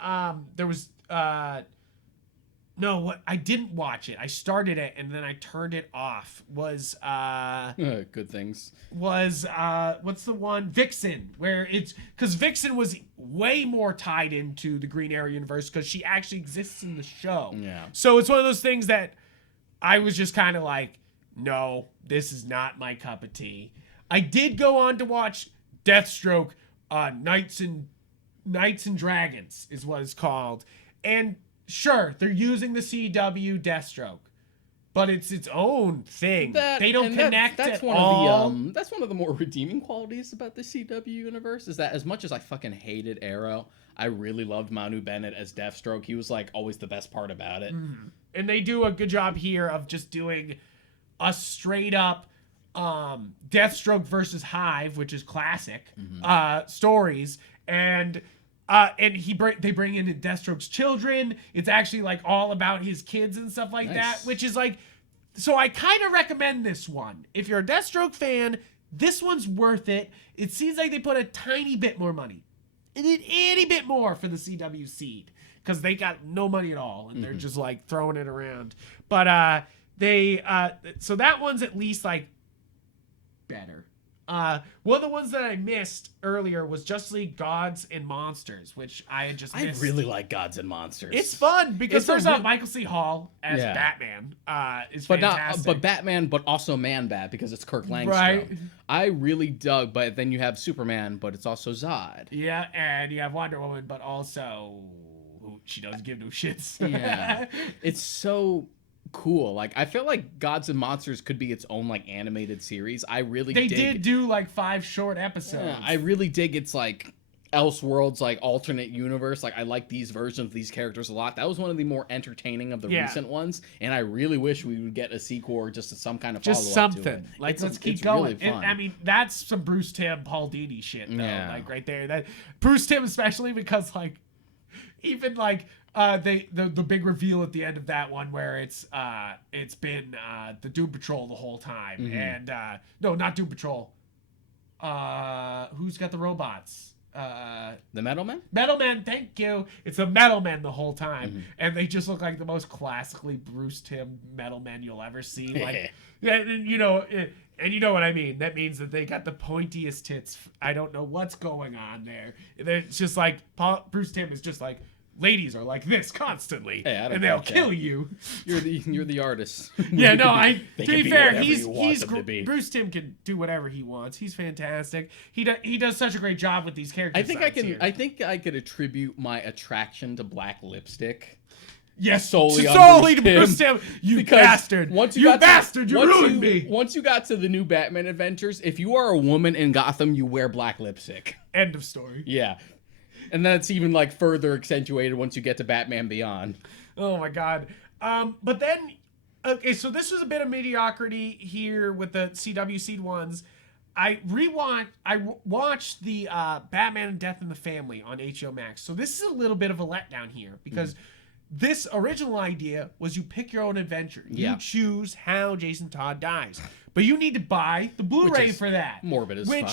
There was no, what I didn't watch it. I started it and then I turned it off. Good things. Was what's the one, Vixen, where it's because Vixen was way more tied into the Green Arrow universe because she actually exists in the show. Yeah. So it's one of those things that I was just kind of like, no, this is not my cup of tea. I did go on to watch Deathstroke, Knights and Dragons is what it's called, and sure, they're using the CW Deathstroke, but it's its own thing. They don't connect that's at one all. Of the, that's one of the more redeeming qualities about the CW universe is that as much as I fucking hated Arrow, I really loved Manu Bennett as Deathstroke. He was like always the best part about it. Mm-hmm. And they do a good job here of just doing a straight up Deathstroke versus Hive, which is classic stories, and they bring in Deathstroke's children. It's actually like all about his kids and stuff like that, which is like, so I kind of recommend this one. If you're a Deathstroke fan, this one's worth it. It seems like they put a tiny bit more money, an itty bit more for the CW seed, because they got no money at all, and they're just like throwing it around. But so that one's at least like better. One of the ones that I missed earlier was Justice League Gods and Monsters, which I had just missed. I really like Gods and Monsters. It's fun because first off, Michael C. Hall as Yeah. Batman is but fantastic. but Batman, but also Man-Bat because it's Kirk Langstrom. Right. I really dug, but then you have Superman, but it's also Zod. Yeah, and you have Wonder Woman, but also she doesn't give no shits. Yeah, it's so cool. Like I feel like Gods and Monsters could be its own like animated series. They did do like 5 short episodes. Yeah, I really dig its like Elseworlds, like alternate universe. Like I like these versions of these characters a lot. That was one of the more entertaining of the recent ones, and I really wish we would get a sequel or just some kind of just follow-up something to it. like let's keep it's going. Really fun. I mean, that's some Bruce Timm, Paul Dini shit though. Yeah. Like right there, that Bruce Timm especially because like even like the big reveal at the end of that one where it's been the Doom Patrol the whole time, and no, not Doom Patrol. Who's got the robots? The Metal Men? Metal Men, thank you. It's the Metal Men the whole time, and they just look like the most classically Bruce Timm Metal Men you'll ever see. Like, and you know what I mean. That means that they got the pointiest tits. I don't know what's going on there. It's just like Bruce Timm is just like, ladies are like this constantly, and they'll kill you. You're the artist. Yeah, no, to be fair, Bruce Timm can do whatever he wants. He's fantastic. He does such a great job with these characters. I think I could attribute my attraction to black lipstick. Yes, solely to Bruce Timm. You bastard! You ruined me. Once you got to the new Batman adventures, if you are a woman in Gotham, you wear black lipstick. End of story. Yeah. And that's even like further accentuated once you get to Batman Beyond. Oh my god. But then, okay, so this was a bit of mediocrity here with the CW seed ones. I watched the Batman and Death in the Family on HBO Max. So this is a little bit of a letdown here because this original idea was you pick your own adventure. You choose how Jason Todd dies. But you need to buy the Blu-ray for that. Morbid as fuck.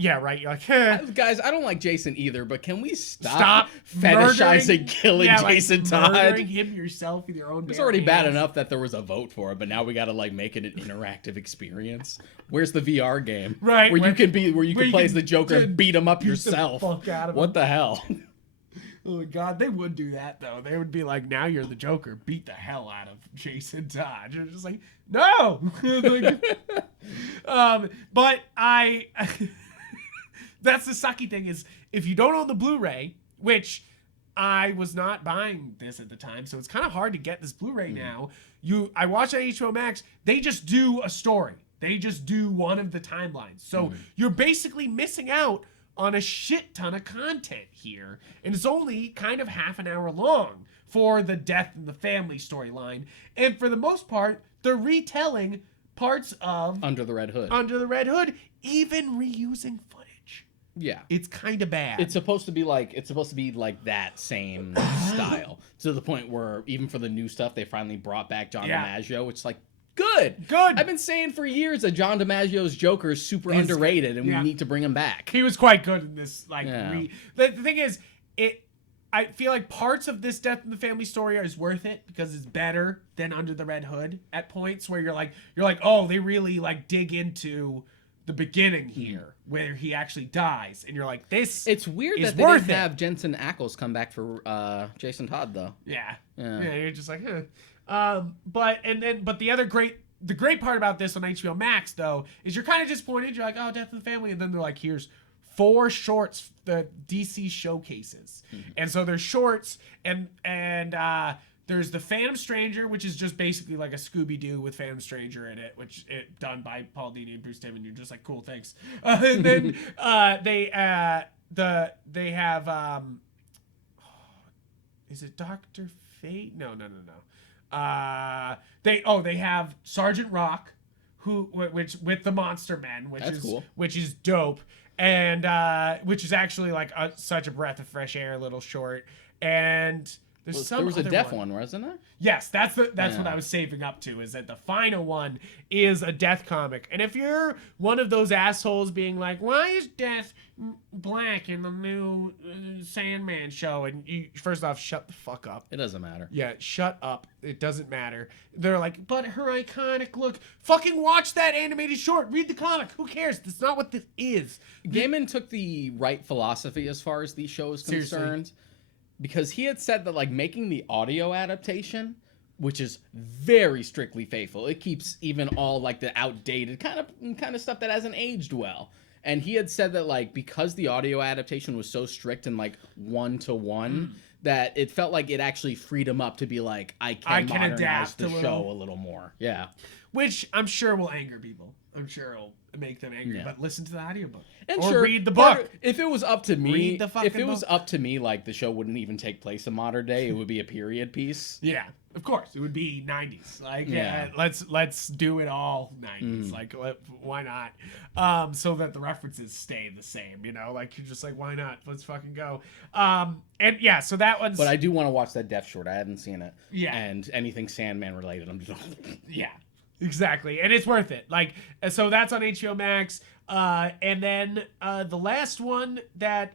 Yeah, right. You're like, guys, I don't like Jason either, but can we stop fetishizing killing Jason Todd? Murdering him yourself with your own. It's already bad enough that there was a vote for it, but now we gotta like make it an interactive experience. Where's the VR game? Right, where you can play as the Joker and beat him up yourself. The fuck out of him. What the hell? Oh my god, they would do that though. They would be like, "Now you're the Joker. Beat the hell out of Jason Todd." You're just like, no. But that's the sucky thing is if you don't own the Blu-ray, which I was not buying this at the time, so it's kind of hard to get this Blu-ray now. I watched on HBO Max. They just do a story. They just do one of the timelines. So you're basically missing out on a shit ton of content here, and it's only kind of half an hour long for the Death in the Family storyline, and for the most part, they're retelling parts of Under the Red Hood. Even reusing footage. Yeah, it's kind of bad. It's supposed to be like that same style to the point where even for the new stuff, they finally brought back John DiMaggio, which is like. Good. I've been saying for years that John DiMaggio's Joker is super underrated, and we need to bring him back. He was quite good in this. The thing is, I feel like parts of this Death in the Family story is worth it because it's better than Under the Red Hood at points where you're like, oh, they really like dig into the beginning here where he actually dies, and you're like, this. It's weird is that they worth didn't it. have Jensen Ackles come back for Jason Todd though. Yeah. Yeah. You're just like, but the other the great part about this on HBO Max though is you're kind of disappointed. You're like, oh, Death in the Family, and then they're like, here's 4 shorts that DC showcases, and so there's shorts, and there's the Phantom Stranger, which is just basically like a Scooby-Doo with Phantom Stranger in it, which it done by Paul Dini and Bruce Timm, and you're just like, cool, thanks. And then they have is it Dr. Fate? No. They have Sergeant Rock, which with the Monster Men, That's cool. which is dope, and which is actually like such a breath of fresh air, little short. And there was a deaf one, wasn't there? Yes, that's what I was saving up to, is that the final one is a Death comic. And if you're one of those assholes being like, why is Death black in the new Sandman show? And you, first off, shut the fuck up. It doesn't matter. Yeah, shut up. It doesn't matter. They're like, but her iconic look. Fucking watch that animated short. Read the comic. Who cares? That's not what this is. Gaiman took the right philosophy as far as these shows concerned. Seriously. Because he had said that like making the audio adaptation, which is very strictly faithful, it keeps even all like the outdated kind of stuff that hasn't aged well. And he had said that like because the audio adaptation was so strict and like 1-to-1, that it felt like it actually freed him up to be like, I can modernize adapt the show a little more. Yeah. Which I'm sure will anger people. I'm sure it'll make them angry. Yeah. But listen to the audiobook. And or sure, read the book. If it was up to me, Read the fucking book. like the show wouldn't even take place in modern day. It would be a period piece. Yeah, of course. It would be 90s. Like, Yeah. let's do it all 90s. Like, why not? So that the references stay the same, you know? Like, you're just like, why not? Let's fucking go. And yeah, so that one's... But I do want to watch that Death short. I hadn't seen it. Yeah. And anything Sandman related, I'm just... Yeah, exactly. And it's worth it. Like, so that's on HBO Max. And then the last one that...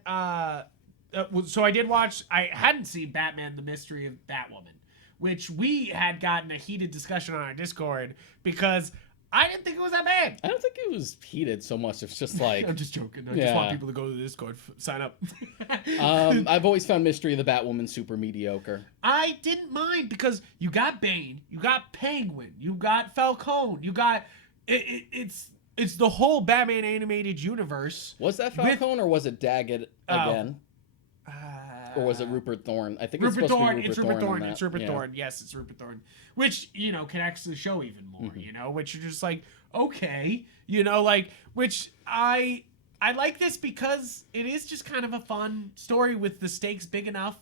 so I did watch... I hadn't seen Batman: The Mystery of Batwoman, which we had gotten a heated discussion on our Discord because I didn't think it was that bad. I don't think it was heated so much. It's just like... I'm just joking. I just want people to go to the Discord, sign up. I've always found Mystery of the Batwoman super mediocre. I didn't mind because you got Bane, you got Penguin, you got Falcone, you got... It's the whole Batman animated universe. Was that Falcone or was it Daggett again? Or was it Rupert Thorne? I think Rupert it's supposed Thorne. to be It's Rupert Rupert Thorne. Thorne. It's Rupert Thorne. Yes, it's Rupert Thorne. Which, you know, can actually show even more, you know, which you're just like, okay, you know, like, which I like this because it is just kind of a fun story with the stakes big enough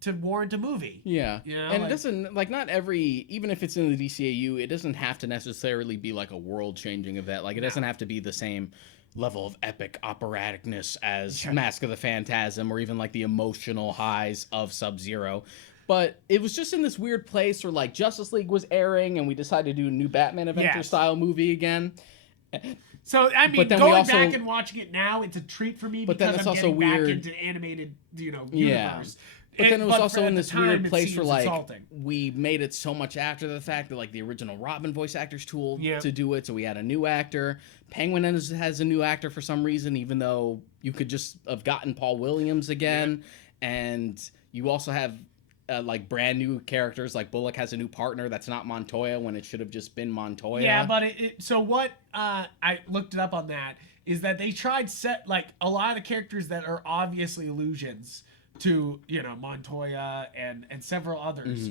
to warrant a movie. Yeah. You know, and like, it doesn't, like, not every, even if it's in the DCAU, it doesn't have to necessarily be like a world-changing event. Like, it doesn't have to be the same level of epic operaticness as Mask of the Phantasm or even like the emotional highs of Sub-Zero. But it was just in this weird place where like Justice League was airing and we decided to do a new Batman Adventure style movie again. So, I mean, then going back and watching it now, it's a treat for me but then because it's I'm also getting weird. back into animated, you know, Yeah. universe. But then it was also in this weird place where where like we made it so much after the fact that like the original Robin voice actors tool to do it, so we had a new actor. Penguin has a new actor for some reason, even though you could just have gotten Paul Williams again, and you also have like brand new characters. Like Bullock has a new partner that's not Montoya when it should have just been Montoya. Yeah, but so what I looked it up on that is that they tried like a lot of the characters that are obviously illusions to, you know, Montoya and several others.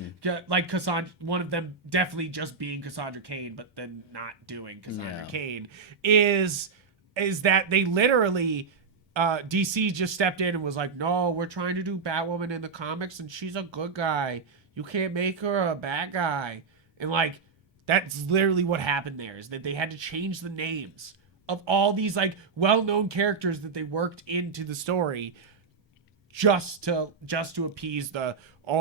Like Cassandra, one of them definitely just being Cassandra Cain, but then not doing Cassandra Cain, is that they literally DC just stepped in and was like, no, we're trying to do Batwoman in the comics and she's a good guy. You can't make her a bad guy. And like that's literally what happened there, is that they had to change the names of all these like well-known characters that they worked into the story just to appease the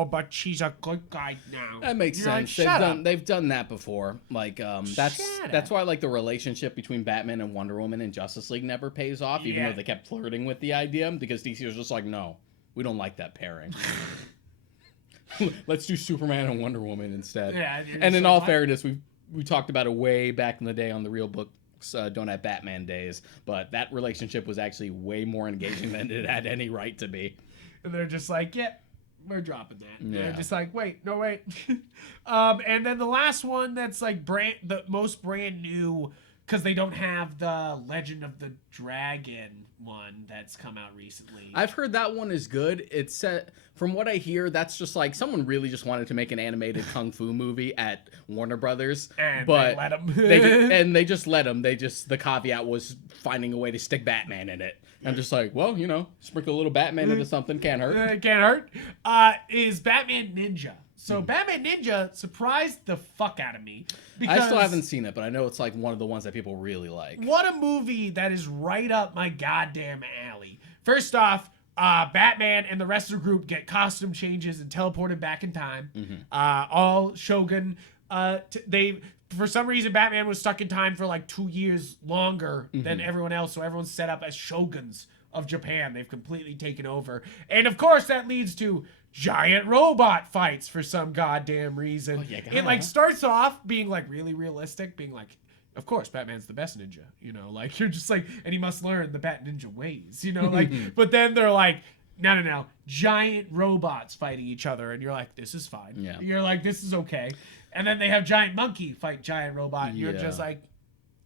but she's a good guy now. That makes sense. They've done that before. Like that's why like the relationship between Batman and Wonder Woman and Justice League never pays off, even though they kept flirting with the idea, because DC was just like, no, We don't like that pairing. Let's do Superman and Wonder Woman instead. Yeah, and in all fairness, we talked about it way back in the day on the Real Books Don't Have Batman days, but that relationship was actually way more engaging than it had any right to be. And they're just like, yeah, we're dropping that. Yeah. They're just like, wait. And then the last one that's like the most brand new, because they don't have the Legend of the Dragon one that's come out recently. I've heard that one is good. It's set, from what I hear, that's just like someone really just wanted to make an animated kung fu movie at Warner Brothers, And but they let 'em. they just let them. The caveat was finding a way to stick Batman in it. I'm just like, well, sprinkle a little Batman into something, can't hurt. It can't hurt. Is Batman Ninja. So Batman Ninja surprised the fuck out of me. I still haven't seen it, but I know it's like one of the ones that people really like. What a movie that is right up my goddamn alley. First off, Batman and the rest of the group get costume changes and teleported back in time. All Shogun. For some reason, Batman was stuck in time for like 2 years longer than everyone else, so everyone's set up as shoguns of Japan. They've completely taken over. And of course, that leads to giant robot fights for some goddamn reason. It like starts off being like really realistic, being like, of course, Batman's the best ninja, like you're just like, and he must learn the Bat Ninja ways, like, but then they're like, no, giant robots fighting each other, and you're like, this is fine. Yeah. You're like, this is okay. And then they have giant monkey fight giant robot, and you're just like,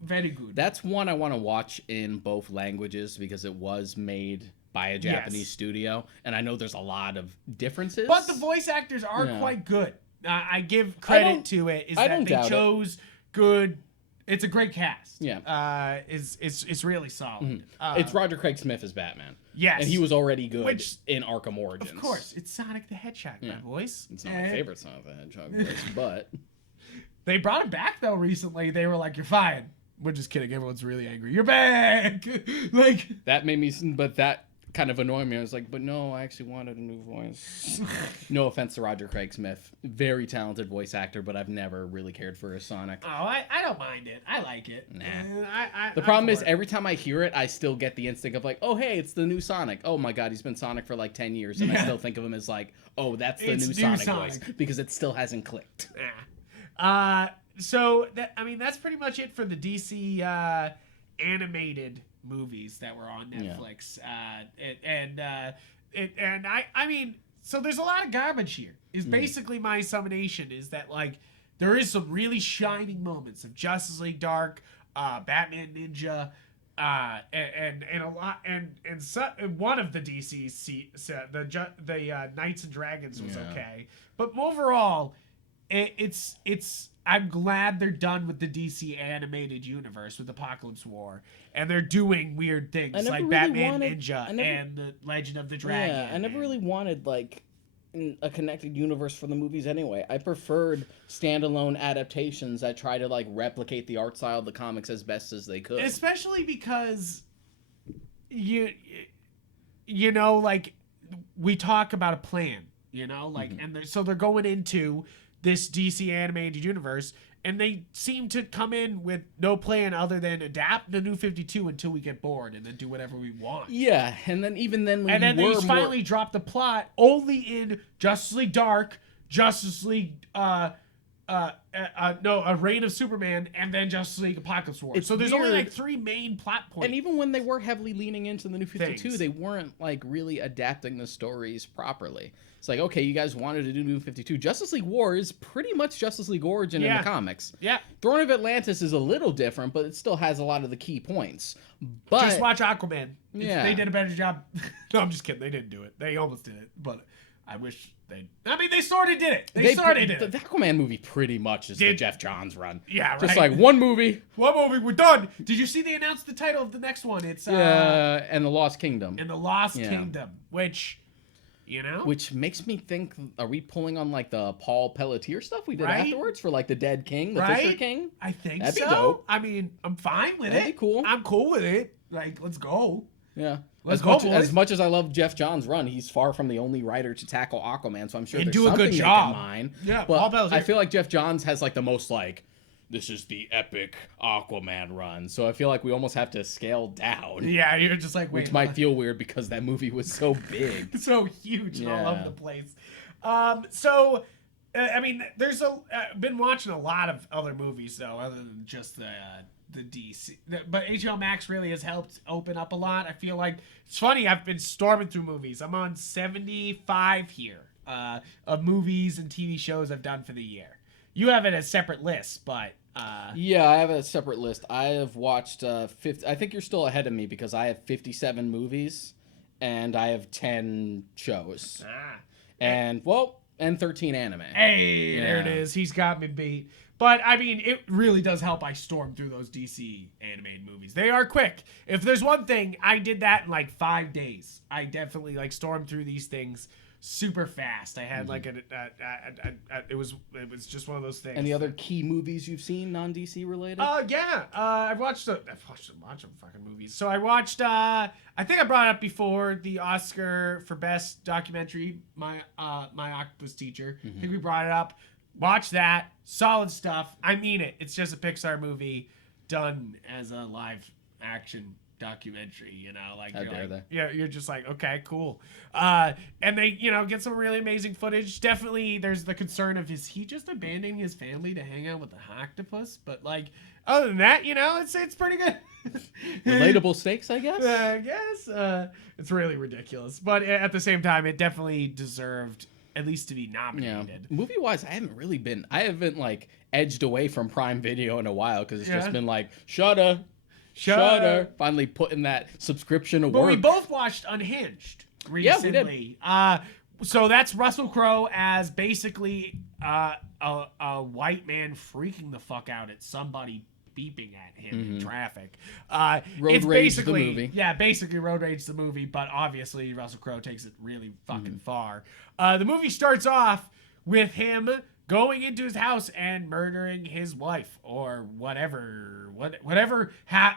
very good. That's one I want to watch in both languages because it was made by a Japanese studio, and I know there's a lot of differences. But the voice actors are quite good. I give credit to it. Is that they chose good. It's a great cast. Yeah. It's really solid. It's Roger Craig Smith as Batman. Yes. And he was already good in Arkham Origins. Of course, it's Sonic the Hedgehog, my voice. It's not my favorite Sonic the Hedgehog voice, but they brought him back though recently. They were like, "You're fine." We're just kidding. Everyone's really angry. You're back. Like that made me, but that kind of annoyed me. I was like, but no, I actually wanted a new voice. No offense to Roger Craig Smith, very talented voice actor, but I've never really cared for his Sonic. Oh, I don't mind it. I like it. Nah. The The problem is every time I hear it, I still get the instinct of like, oh hey, it's the new Sonic. Oh my god, he's been Sonic for like 10 years, and I still think of him as like, oh, that's the new Sonic voice because it still hasn't clicked. So that's pretty much it for the DC animated movies that were on Netflix. So there's a lot of garbage here. Is basically my summation is that like there is some really shining moments of Justice League Dark, Batman Ninja, and a lot and one of the DC the Knights and Dragons was okay, but overall it's I'm glad they're done with the DC animated universe with Apocalypse War, and they're doing weird things like really Batman Ninja and the Legend of the Dragon. Yeah, I never really wanted like a connected universe for the movies anyway. I preferred standalone adaptations that try to like replicate the art style of the comics as best as they could. Especially because you know, like we talk about a plan, and so they're going into this DC animated universe, and they seem to come in with no plan other than adapt the New 52 until we get bored and then do whatever we want. Yeah, and then even then when they finally drop the plot only in Justice League Dark, Justice League A Reign of Superman, and then Justice League Apocalypse War. So there's only like 3 main plot points. And even when they were heavily leaning into the New 52, they weren't like really adapting the stories properly. It's like, okay, you guys wanted to do New 52. Justice League War is pretty much Justice League Origin in the comics. Yeah. Throne of Atlantis is a little different, but it still has a lot of the key points. But just watch Aquaman. Yeah. They did a better job. No, I'm just kidding. They didn't do it. They almost did it, but I wish they sort of did it. They sort of did it. The Aquaman movie pretty much is the Jeff Johns run. Yeah, right. Just like one movie, we're done. Did you see they announced the title of the next one? It's and the Lost Kingdom. And the Lost Kingdom, which makes me think, are we pulling on like the Paul Pelletier stuff we did afterwards for like the Dead King, the Fisher King? I think that'd so. Be dope. I mean, I'm fine with it. That'd be cool. I'm cool with it. Like, let's go. Yeah. As much as I love Jeff Johns' run, he's far from the only writer to tackle Aquaman, so I'm sure and there's do a something good job. Mine. Yeah, but I feel like Jeff Johns has like the most like this is the epic Aquaman run. So I feel like we almost have to scale down. Yeah, you're just like, wait, which might feel weird because that movie was so big. so huge and all over the place. So I mean, there's been watching a lot of other movies though, other than just the DC. But HBO Max really has helped open up a lot. I feel like it's funny. I've been storming through movies. I'm on 75 here of movies and TV shows I've done for the year. You have it as separate lists, but yeah, I have a separate list. I have watched 50. I think you're still ahead of me because I have 57 movies and I have 10 shows. And 13 anime. Hey, there it is. He's got me beat. But I mean, it really does help I storm through those DC animated movies. They are quick. If there's one thing, I did that in like 5 days. I definitely like stormed through these things super fast. I had like it was just one of those things. Any other key movies you've seen non-DC related? Yeah. I've watched a bunch of fucking movies. So I watched I think I brought it up before, the Oscar for Best Documentary, My Octopus Teacher. I think we brought it up. Watch that. Solid stuff. I mean it. It's just a Pixar movie done as a live action documentary, you know, like, you're just like, okay, cool. And they, you know, get some really amazing footage. Definitely there's the concern of, is he just abandoning his family to hang out with the octopus? But like, other than that, you know, it's pretty good. Relatable stakes, I guess. It's really ridiculous, but at the same time, it definitely deserved at least to be nominated. Yeah. Movie wise, I haven't like edged away from Prime Video in a while because it's just been like Shudder. Finally putting that subscription to work. But we both watched Unhinged recently. Yeah, we did. So that's Russell Crowe as basically a white man freaking the fuck out at somebody beeping at him in traffic. Road Rage the movie. Yeah, basically Road Rage the movie, but obviously Russell Crowe takes it really fucking far. The movie starts off with him going into his house and murdering his wife or whatever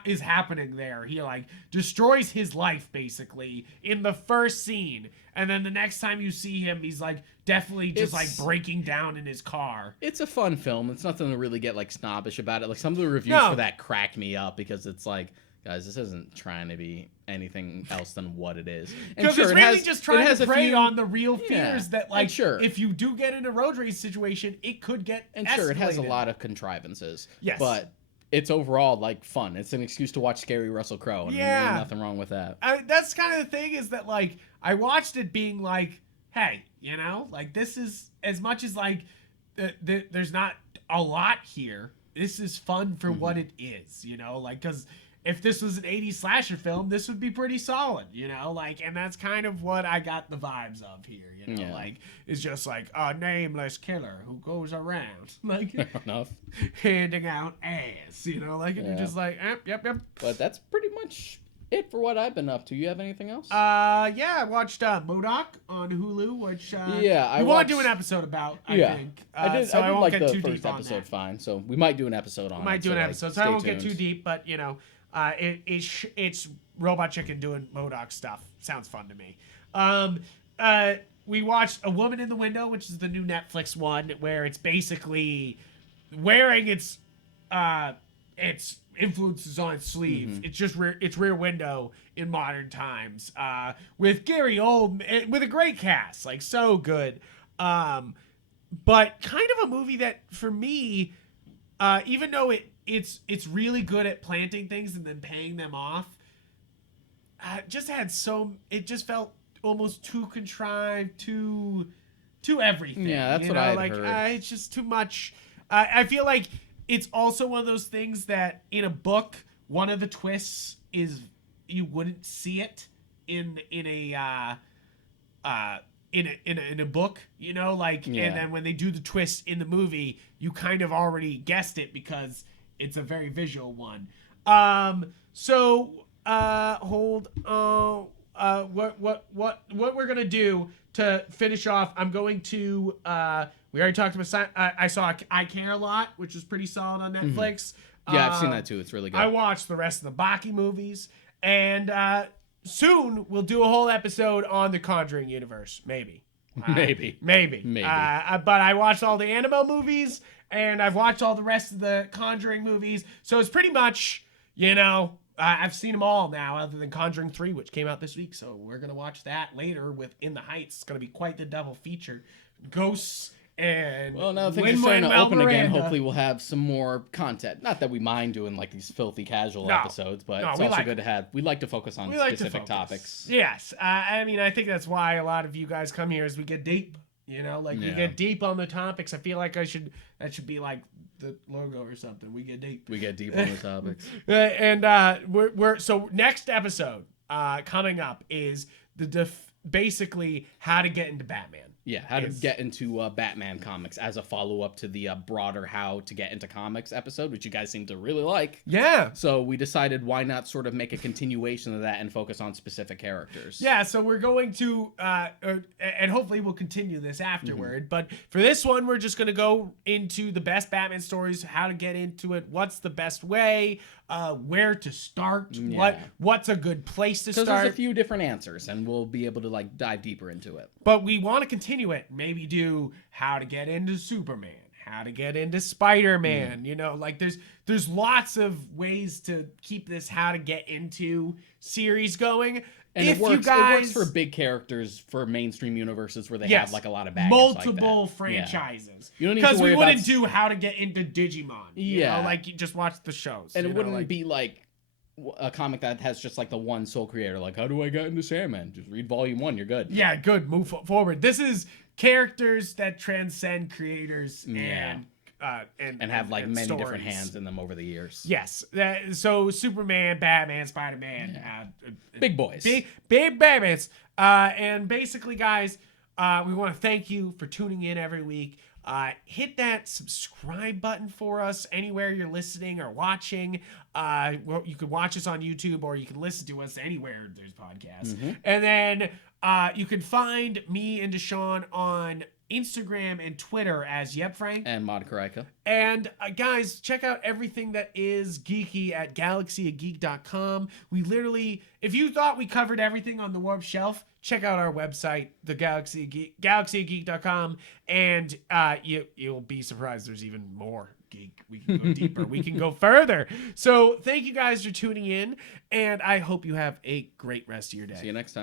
is happening there. He like destroys his life basically in the first scene, and then the next time you see him, he's like definitely just like breaking down in his car. It's a fun film. It's nothing to really get like snobbish about it. Like some of the reviews for that crack me up because it's like, guys, this isn't trying to be anything else than what it is. Because it's really just trying to prey on the real fears that, like, if you do get in a road race situation, it could get escalated. Sure, it has a lot of contrivances. Yes. But it's overall, like, fun. It's an excuse to watch scary Russell Crowe. And there's nothing wrong with that. That's kind of the thing is that, like, I watched it being like, hey, you know, like, this is, as much as, like, there's not a lot here, this is fun for what it is, you know? Like, because if this was an 80s slasher film, this would be pretty solid, you know? Like, and that's kind of what I got the vibes of here, you know? Like, it's just like a nameless killer who goes around, like, handing out ass, you know? Like, and you're just like, yep. But that's pretty much it for what I've been up to. You have anything else? Yeah, I watched MODOK on Hulu, which we want to do an episode about, I think. I did won't like get the too first deep episode on that. fine, so we might do an episode on it. So I won't get too deep, but, you know, it's Robot Chicken doing MODOK stuff. Sounds fun to me. We watched A Woman in the Window, which is the new Netflix one, where it's basically wearing its influences on its sleeve. It's just its Rear Window in modern times, with Gary Oldman, with a great cast, like so good. But kind of a movie that for me, even though it's really good at planting things and then paying them off, it just felt almost too contrived, too everything. Yeah, that's what I heard. It's just too much. I feel like it's also one of those things that in a book, one of the twists is you wouldn't see it in a book, you know, like, and then when they do the twist in the movie, you kind of already guessed it because it's a very visual one. Hold on. What we're gonna do to finish off? I'm going to. We already talked about. I saw I Care a Lot, which is pretty solid on Netflix. Yeah, I've seen that too. It's really good. I watched the rest of the Baki movies, and soon we'll do a whole episode on the Conjuring universe. Maybe Maybe. But I watched all the Annabelle movies, and I've watched all the rest of the Conjuring movies. So it's pretty much, I've seen them all now, other than Conjuring 3, which came out this week. So we're going to watch that later with In the Heights. It's going to be quite the double feature. Ghosts and well, now things are starting to open again. Hopefully we'll have some more content. Not that we mind doing like these filthy casual episodes, but it's also good to have. We like to focus on specific topics. Yes. I think that's why a lot of you guys come here, is we get deep. We get deep on the topics. I feel like that should be like the logo or something. We get deep. We get deep on the topics. And we're so next episode coming up is basically how to get into Batman. Yeah, how to get into Batman comics as a follow-up to the broader how to get into comics episode, which you guys seem to really like. Yeah. So we decided why not sort of make a continuation of that and focus on specific characters. Yeah, so we're going to, and hopefully we'll continue this afterward, but for this one, we're just going to go into the best Batman stories, how to get into it, what's the best way, where to start, what's a good place to start. Because there's a few different answers, and we'll be able to like dive deeper into it. But we want to continue it. Maybe do how to get into Superman, how to get into Spider-Man. There's lots of ways to keep this how to get into series going. And it works for big characters, for mainstream universes where they have like a lot of baggage multiple like that. franchises. You don't need to worry we wouldn't do how to get into Digimon. You just watch the shows. And it wouldn't be like a comic that has just like the one sole creator. Like, how do I get into Sandman? Just read volume 1. You're good. Yeah, good. Move forward. This is characters that transcend creators and have like many stories. Different hands in them over the years. Yes. So Superman, Batman, Spider-Man, big boys, big Batmans. And basically, guys, we want to thank you for tuning in every week. Hit that subscribe button for us anywhere you're listening or watching. You can watch us on YouTube, or you can listen to us anywhere there's podcasts. And then you can find me and Deshaun on Instagram and Twitter as Yep Frank and Mod Karaika. And guys, check out everything that is geeky at galaxyofgeek.com. We literally, if you thought we covered everything on the Warp Shelf, check out our website, the galaxyofgeek.com, and you'll be surprised there's even more geek. We can go deeper. We can go further. So thank you guys for tuning in, and I hope you have a great rest of your day. See you next time.